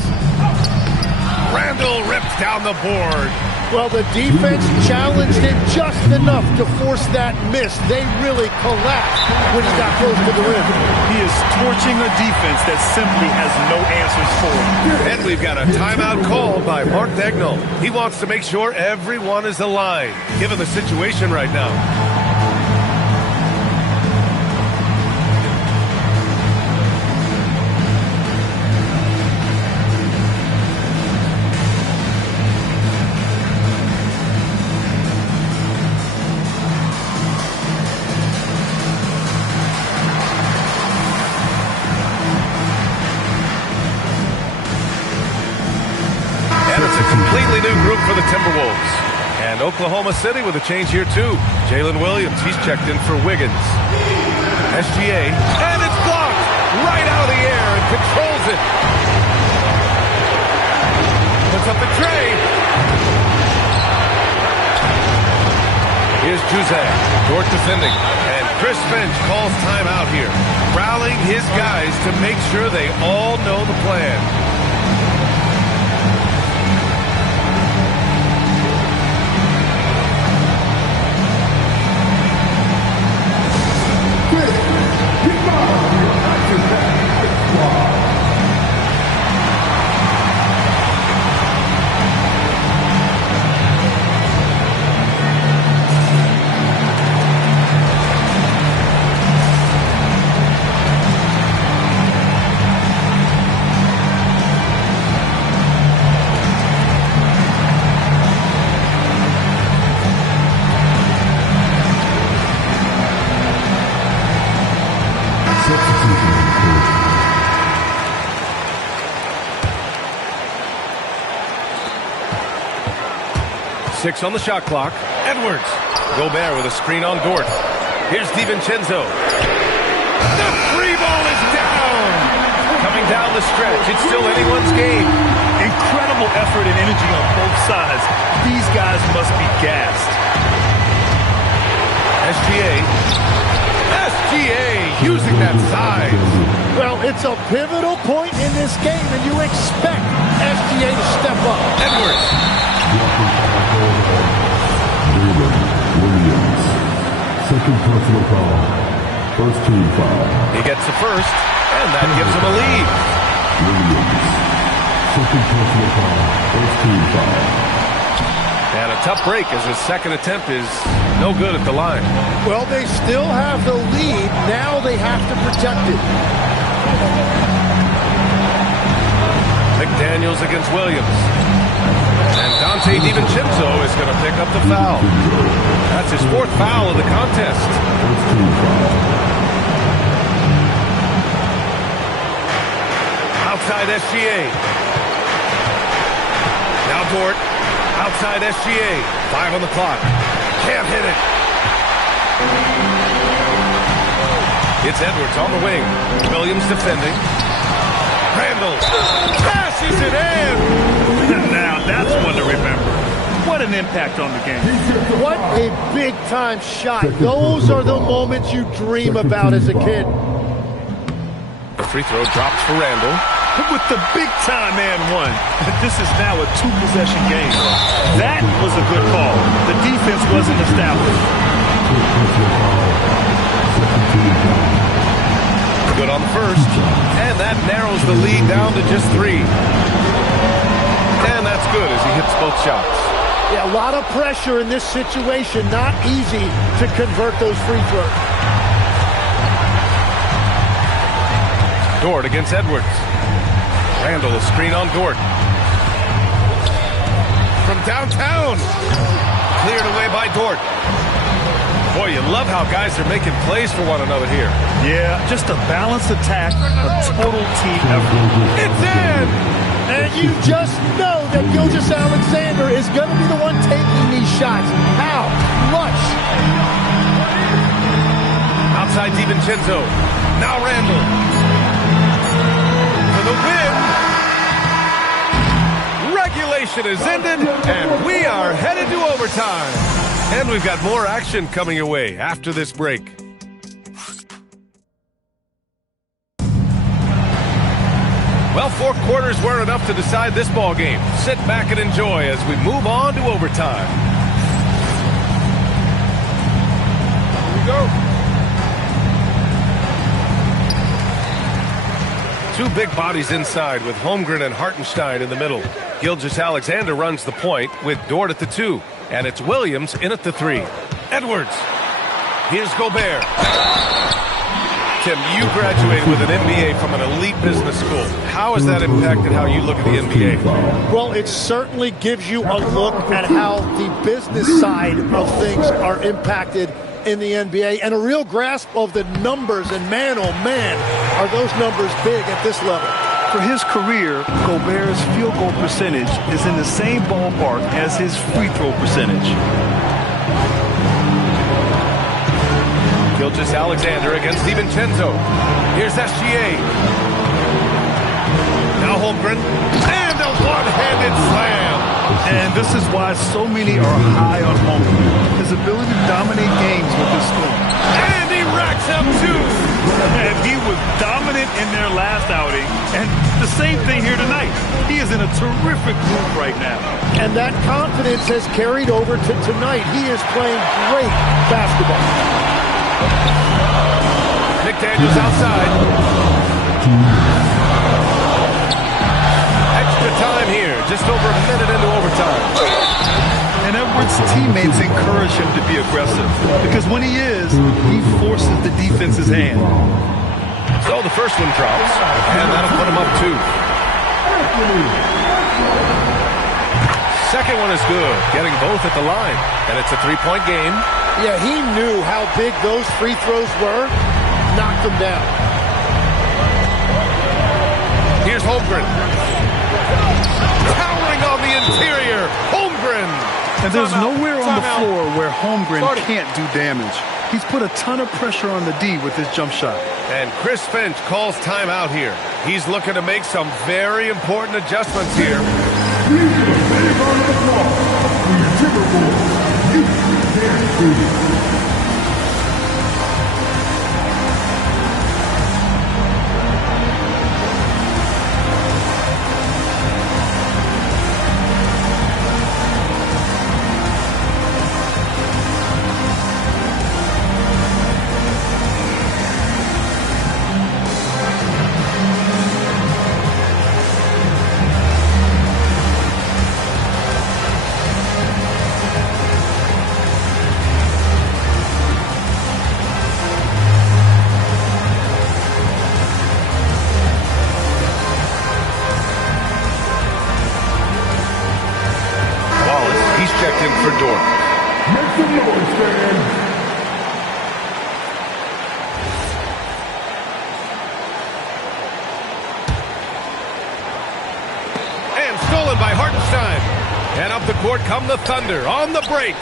Randall rips down the board. Well, the defense challenged him just enough to force that miss. They really collapsed when he got close to the rim. He is torching a defense that simply has no answers for him. And we've got a timeout called by Mark Dagnall. He wants to make sure everyone is aligned, given the situation right now. Completely new group for the Timberwolves. And Oklahoma City with a change here too. Jalen Williams, he's checked in for Wiggins. SGA, and it's blocked right out of the air and controls it. Here's Juzang. Dort defending. And Chris Finch calls timeout here. Rallying his guys to make sure they all know the plan. Six on the shot clock. Edwards. Gobert with a screen on Dort. Here's DiVincenzo. The free ball is down. Coming down the stretch. It's still anyone's game. Incredible effort and energy on both sides. These guys must be gassed. SGA using that size. Well, it's a pivotal point in this game, and you expect SGA to step up. Edwards. Williams. Second personal foul. First team foul. He gets the first, and that gives him a lead. Williams. Second personal foul. First team foul. And a tough break as his second attempt is no good at the line. Well, they still have the lead. Now they have to protect it. McDaniels against Williams. And Dante DiVincenzo is going to pick up the foul. That's his fourth foul of the contest. Outside SGA. Now Dort. Outside SGA. 5 on the clock. Can't hit it. It's Edwards on the wing. Williams defending. Randall passes it in. Now that's one to remember. What an impact on the game. What a big-time shot. Those are the moments you dream about as a kid. The free throw drops for Randall. With the big-time and one. This is now a two-possession game. That was a good call. The defense wasn't established. Good on the first. And that narrows the lead down to just 3. And that's good as he hits both shots. Yeah, a lot of pressure in this situation. Not easy to convert those free throws. Dort against Edwards. Randall, a screen on Dort. From downtown. Cleared away by Dort. Boy, you love how guys are making plays for one another here. Yeah, just a balanced attack, a total team effort. It's in! And you just know that Gilgeous-Alexander is going to be the one taking these shots. How much? Outside DiVincenzo. Now Randall. For the win. Regulation is ended, and we are headed to overtime. And we've got more action coming your way after this break. Well, 4 quarters weren't enough to decide this ball game. Sit back and enjoy as we move on to overtime. Here we go. 2 big bodies inside with Holmgren and Hartenstein in the middle. Gilgeous-Alexander runs the point with Dort at the 2. And it's Williams in at the 3. Edwards. Here's Gobert. Tim, you graduated with an MBA from an elite business school. How has that impacted how you look at the NBA? Well, it certainly gives you a look at how the business side of things are impacted in the NBA and a real grasp of the numbers. And man, oh man, are those numbers big at this level. For his career, Gobert's field goal percentage is in the same ballpark as his free throw percentage. Gilgeous-Alexander against DiVincenzo. Here's SGA. Now Holmgren. And a one-handed slam. And this is why so many are high on Holmgren. His ability to dominate games with his swing. And he racks up two. And he was dominant in their last outing. And the same thing here tonight. He is in a terrific groove right now. And that confidence has carried over to tonight. He is playing great basketball. McDaniels outside. Extra time here, just over a minute into overtime. And Edwards' teammates encourage him to be aggressive because when he is, he forces the defense's hand. So the first one drops, and that'll put him up two. Second one is good, getting both at the line. And it's a three-point game. Yeah, he knew how big those free throws were. Knocked them down. Here's Holmgren. Towering on the interior. Holmgren. And there's nowhere on the Timeout. floor where Holmgren Started. can't do damage. He's put a ton of pressure on the D with his jump shot. And Chris Finch calls timeout here. He's looking to make some very important adjustments here. He's checked in for Dort. Make some noise, fans. And stolen by Hartenstein. And up the court come the Thunder on the break.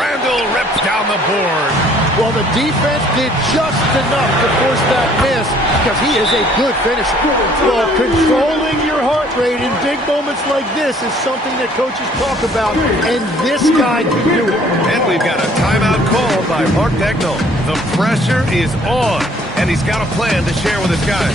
Randall rips down the board. Well, the defense did just enough to force that miss because he is a good finisher. Well, controlling your heart rate in big moments like this is something that coaches talk about, and this guy can do it. And we've got a timeout called by Mark Dagnall. The pressure is on, and he's got a plan to share with his guys.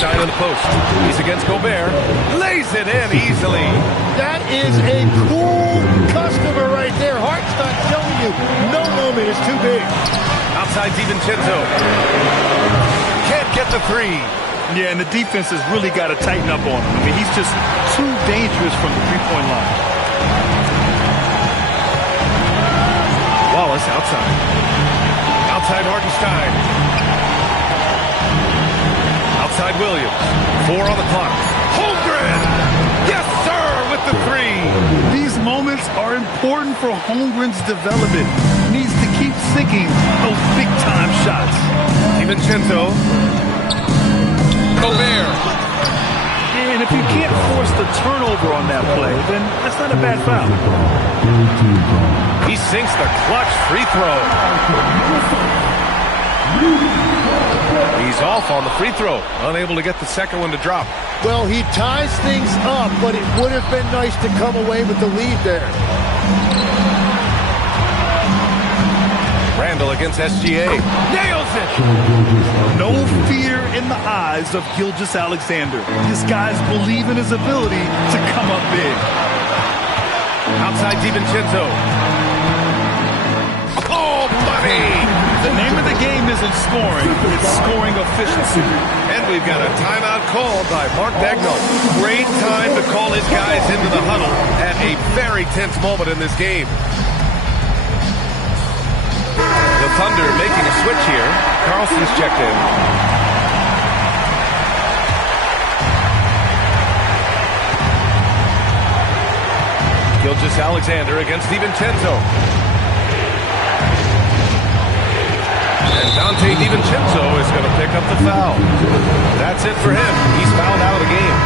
Hartenstein in the post. He's against Gobert. Lays it in easily. That is a cool customer right there. Hartenstein showing you no moment is too big. Outside DiVincenzo. Can't get the three. Yeah, and the defense has really got to tighten up on him. I mean, he's just too dangerous from the three-point line. Wallace outside. Outside Hartenstein. Outside Williams. 4 on the clock. Holmgren! Yes, sir, with the three. These moments are important for Holmgren's development. He needs to keep sinking those big-time shots. DiVincenzo. Gobert. And if you can't force the turnover on that play, then that's not a bad foul. He sinks the clutch free throw. He's off on the free throw. Unable to get the second one to drop. Well, he ties things up, but it would have been nice to come away with the lead there. Randall against SGA. Nails it! No fear in the eyes of Gilgeous-Alexander. This guy's believe in his ability to come up big. Outside DiVincenzo. Oh, money! The name of the game isn't scoring, it's scoring efficiency. And we've got a timeout called by Mark Daigneault. Great time to call his guys into the huddle at a very tense moment in this game. The Thunder making a switch here. Carlson's checked in. Gilgeous-Alexander against DiVincenzo. And Dante DiVincenzo is going to pick up the foul. That's it for him. He's fouled out of the game.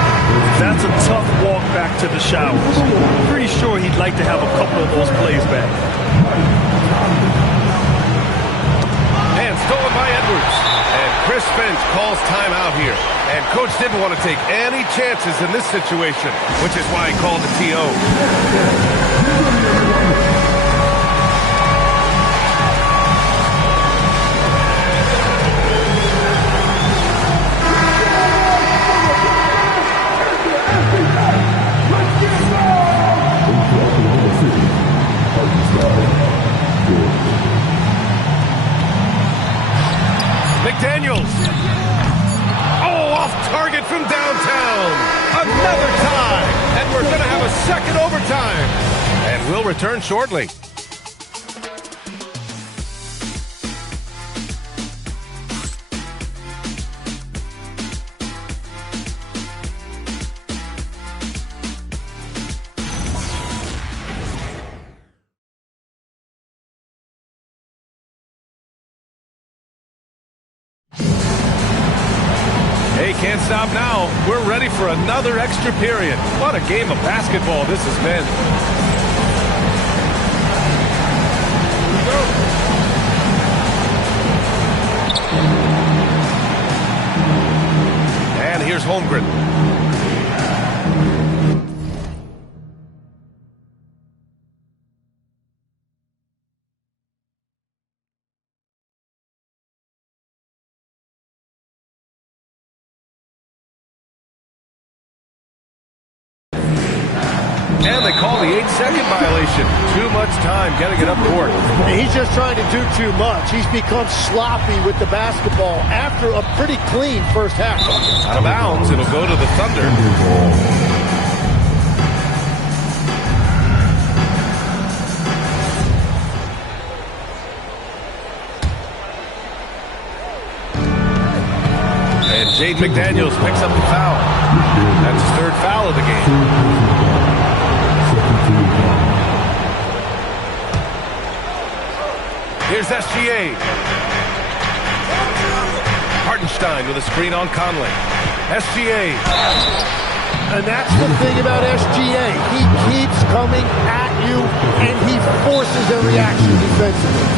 That's a tough walk back to the showers. Pretty sure he'd like to have a couple of those plays back. And stolen by Edwards. And Chris Finch calls timeout here. And Coach didn't want to take any chances in this situation, which is why he called the TO. McDaniels. Oh, off target from downtown. Another tie. And we're going to have a second overtime. And we'll return shortly. Can't stop now. We're ready for another extra period. What a game of basketball this has been. And here's Holmgren. And they call the 8-second violation. Too much time getting it up court. He's just trying to do too much. He's become sloppy with the basketball after a pretty clean first half. Out of bounds, it'll go to the Thunder. And Jaden McDaniels picks up the foul. That's his third foul of the game. Here's SGA. Hartenstein with a screen on Conley. SGA. And that's the thing about SGA. He keeps coming at you, and he forces a reaction defensively.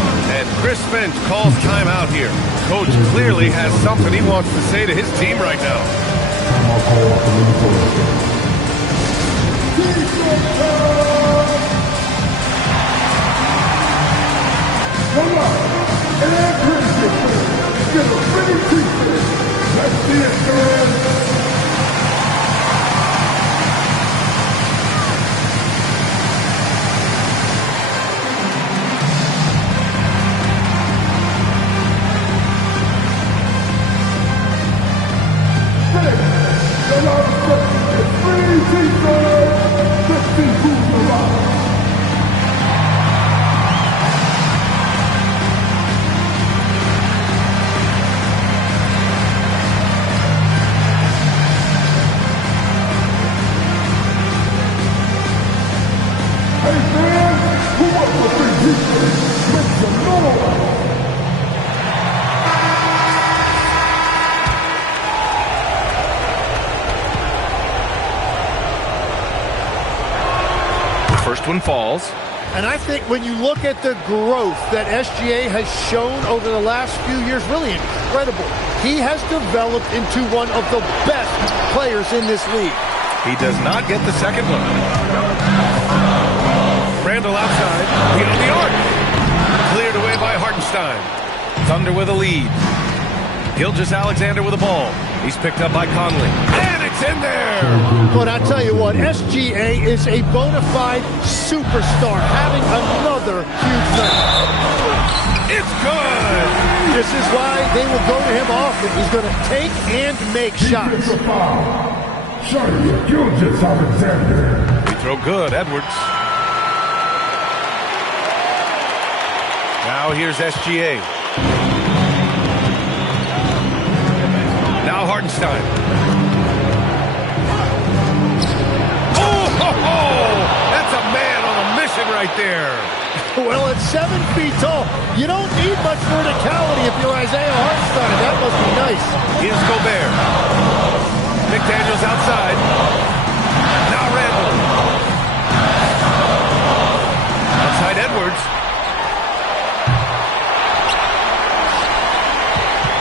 And Chris Finch calls timeout here. Coach clearly has something he wants to say to his team right now. And I'm pretty good. Get a pretty decent. Let's see it, man. man, who wants to think he can make some noise? First one falls. And I think when you look at the growth that SGA has shown over the last few years, really incredible. He has developed into one of the best players in this league. He does not get the second one. Randall outside, beyond the arc. Cleared away by Hartenstein. Thunder with a lead. Gilgeous-Alexander with the ball. He's picked up by Conley. And it's in there! But I tell you what, SGA is a bona fide superstar, having another huge night. It's good! This is why they will go to him often. He's going to take and make shots. Gilgeous-Alexander. We throw good, Edwards. Now here's SGA. Now Hartenstein. That's a man on a mission right there. Well, at 7 feet tall, you don't need much verticality if you're Isaiah Hartenstein. That must be nice. Here's Gobert. McDaniels outside. Now Randall. Outside Edwards.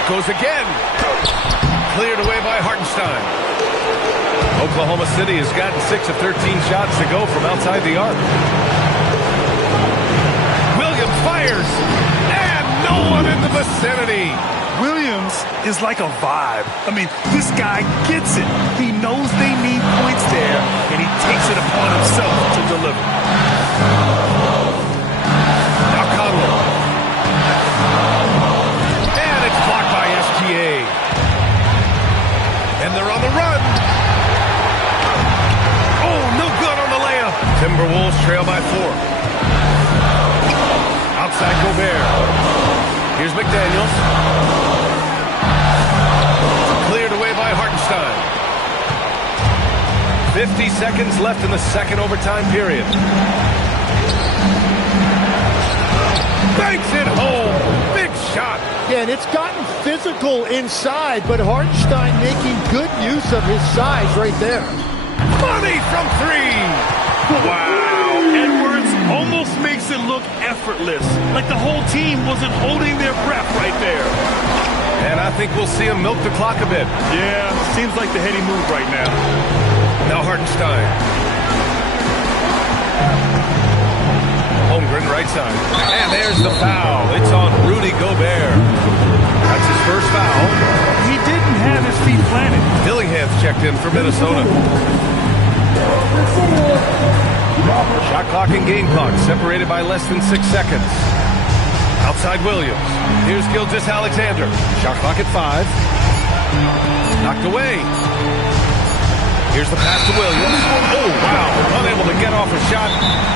Goes again. Cleared away by Hartenstein. Oklahoma City has gotten 6 of 13 shots to go from outside the arc. Williams fires, and no one in the vicinity. Williams is like a vibe. I mean, this guy gets it. He knows they need points there, and he takes it upon himself to deliver. Now Conley. And it's blocked by SGA. And they're on the run. Oh, no good on the layup. Timberwolves trail by 4. Outside Gobert. Here's McDaniels. Cleared away by Hartenstein. 50 seconds left in the second overtime period. Banks it home. Big shot. Yeah, and it's gotten physical inside, but Hartenstein making good use of his size right there. Money from 3. Wow. Edwards almost makes it look effortless, like the whole team wasn't holding their breath right there. And I think we'll see him milk the clock a bit. Yeah, seems like the heady move right now. Now Hartenstein. Holmgren right side. And there's the foul. It's on Rudy Gobert. That's his first foul. He didn't have his feet planted. Dillingham's checked in for Minnesota. Shot clock and game clock separated by less than 6 seconds. Outside Williams. Here's Gilgeous-Alexander. Shot clock at 5. Knocked away. Here's the pass to Williams. Oh, wow. Unable to get off a shot.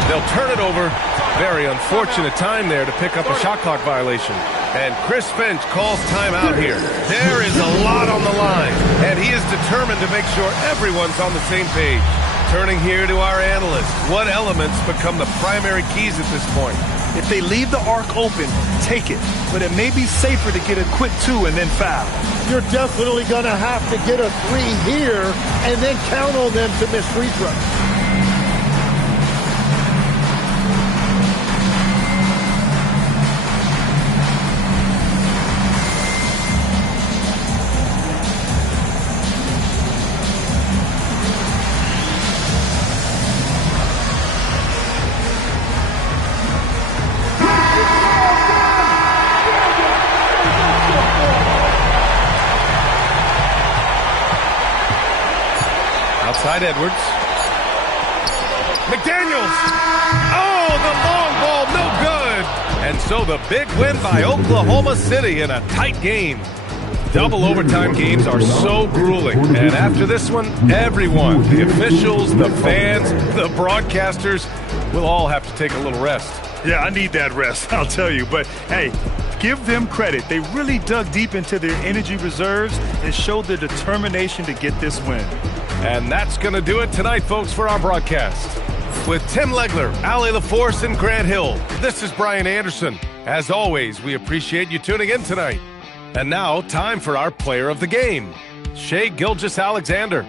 They'll turn it over. Very unfortunate time there to pick up a shot clock violation. And Chris Finch calls timeout here. There is a lot on the line, and he is determined to make sure everyone's on the same page. Turning here to our analysts. What elements become the primary keys at this point? If they leave the arc open, take it. But it may be safer to get a quick 2 and then foul. You're definitely going to have to get a 3 here and then count on them to miss free throws. Outside Edwards. McDaniels. Oh, the long ball, no good. And so the big win by Oklahoma City in a tight game. Double overtime games are so grueling. And after this one, everyone, the officials, the fans, the broadcasters, will all have to take a little rest. Yeah, I need that rest, I'll tell you. But, hey, give them credit. They really dug deep into their energy reserves and showed their determination to get this win. And that's going to do it tonight, folks, for our broadcast. With Tim Legler, Allie LaForce, and Grant Hill, this is Brian Anderson. As always, we appreciate you tuning in tonight. And now, time for our player of the game, Shai Gilgeous-Alexander.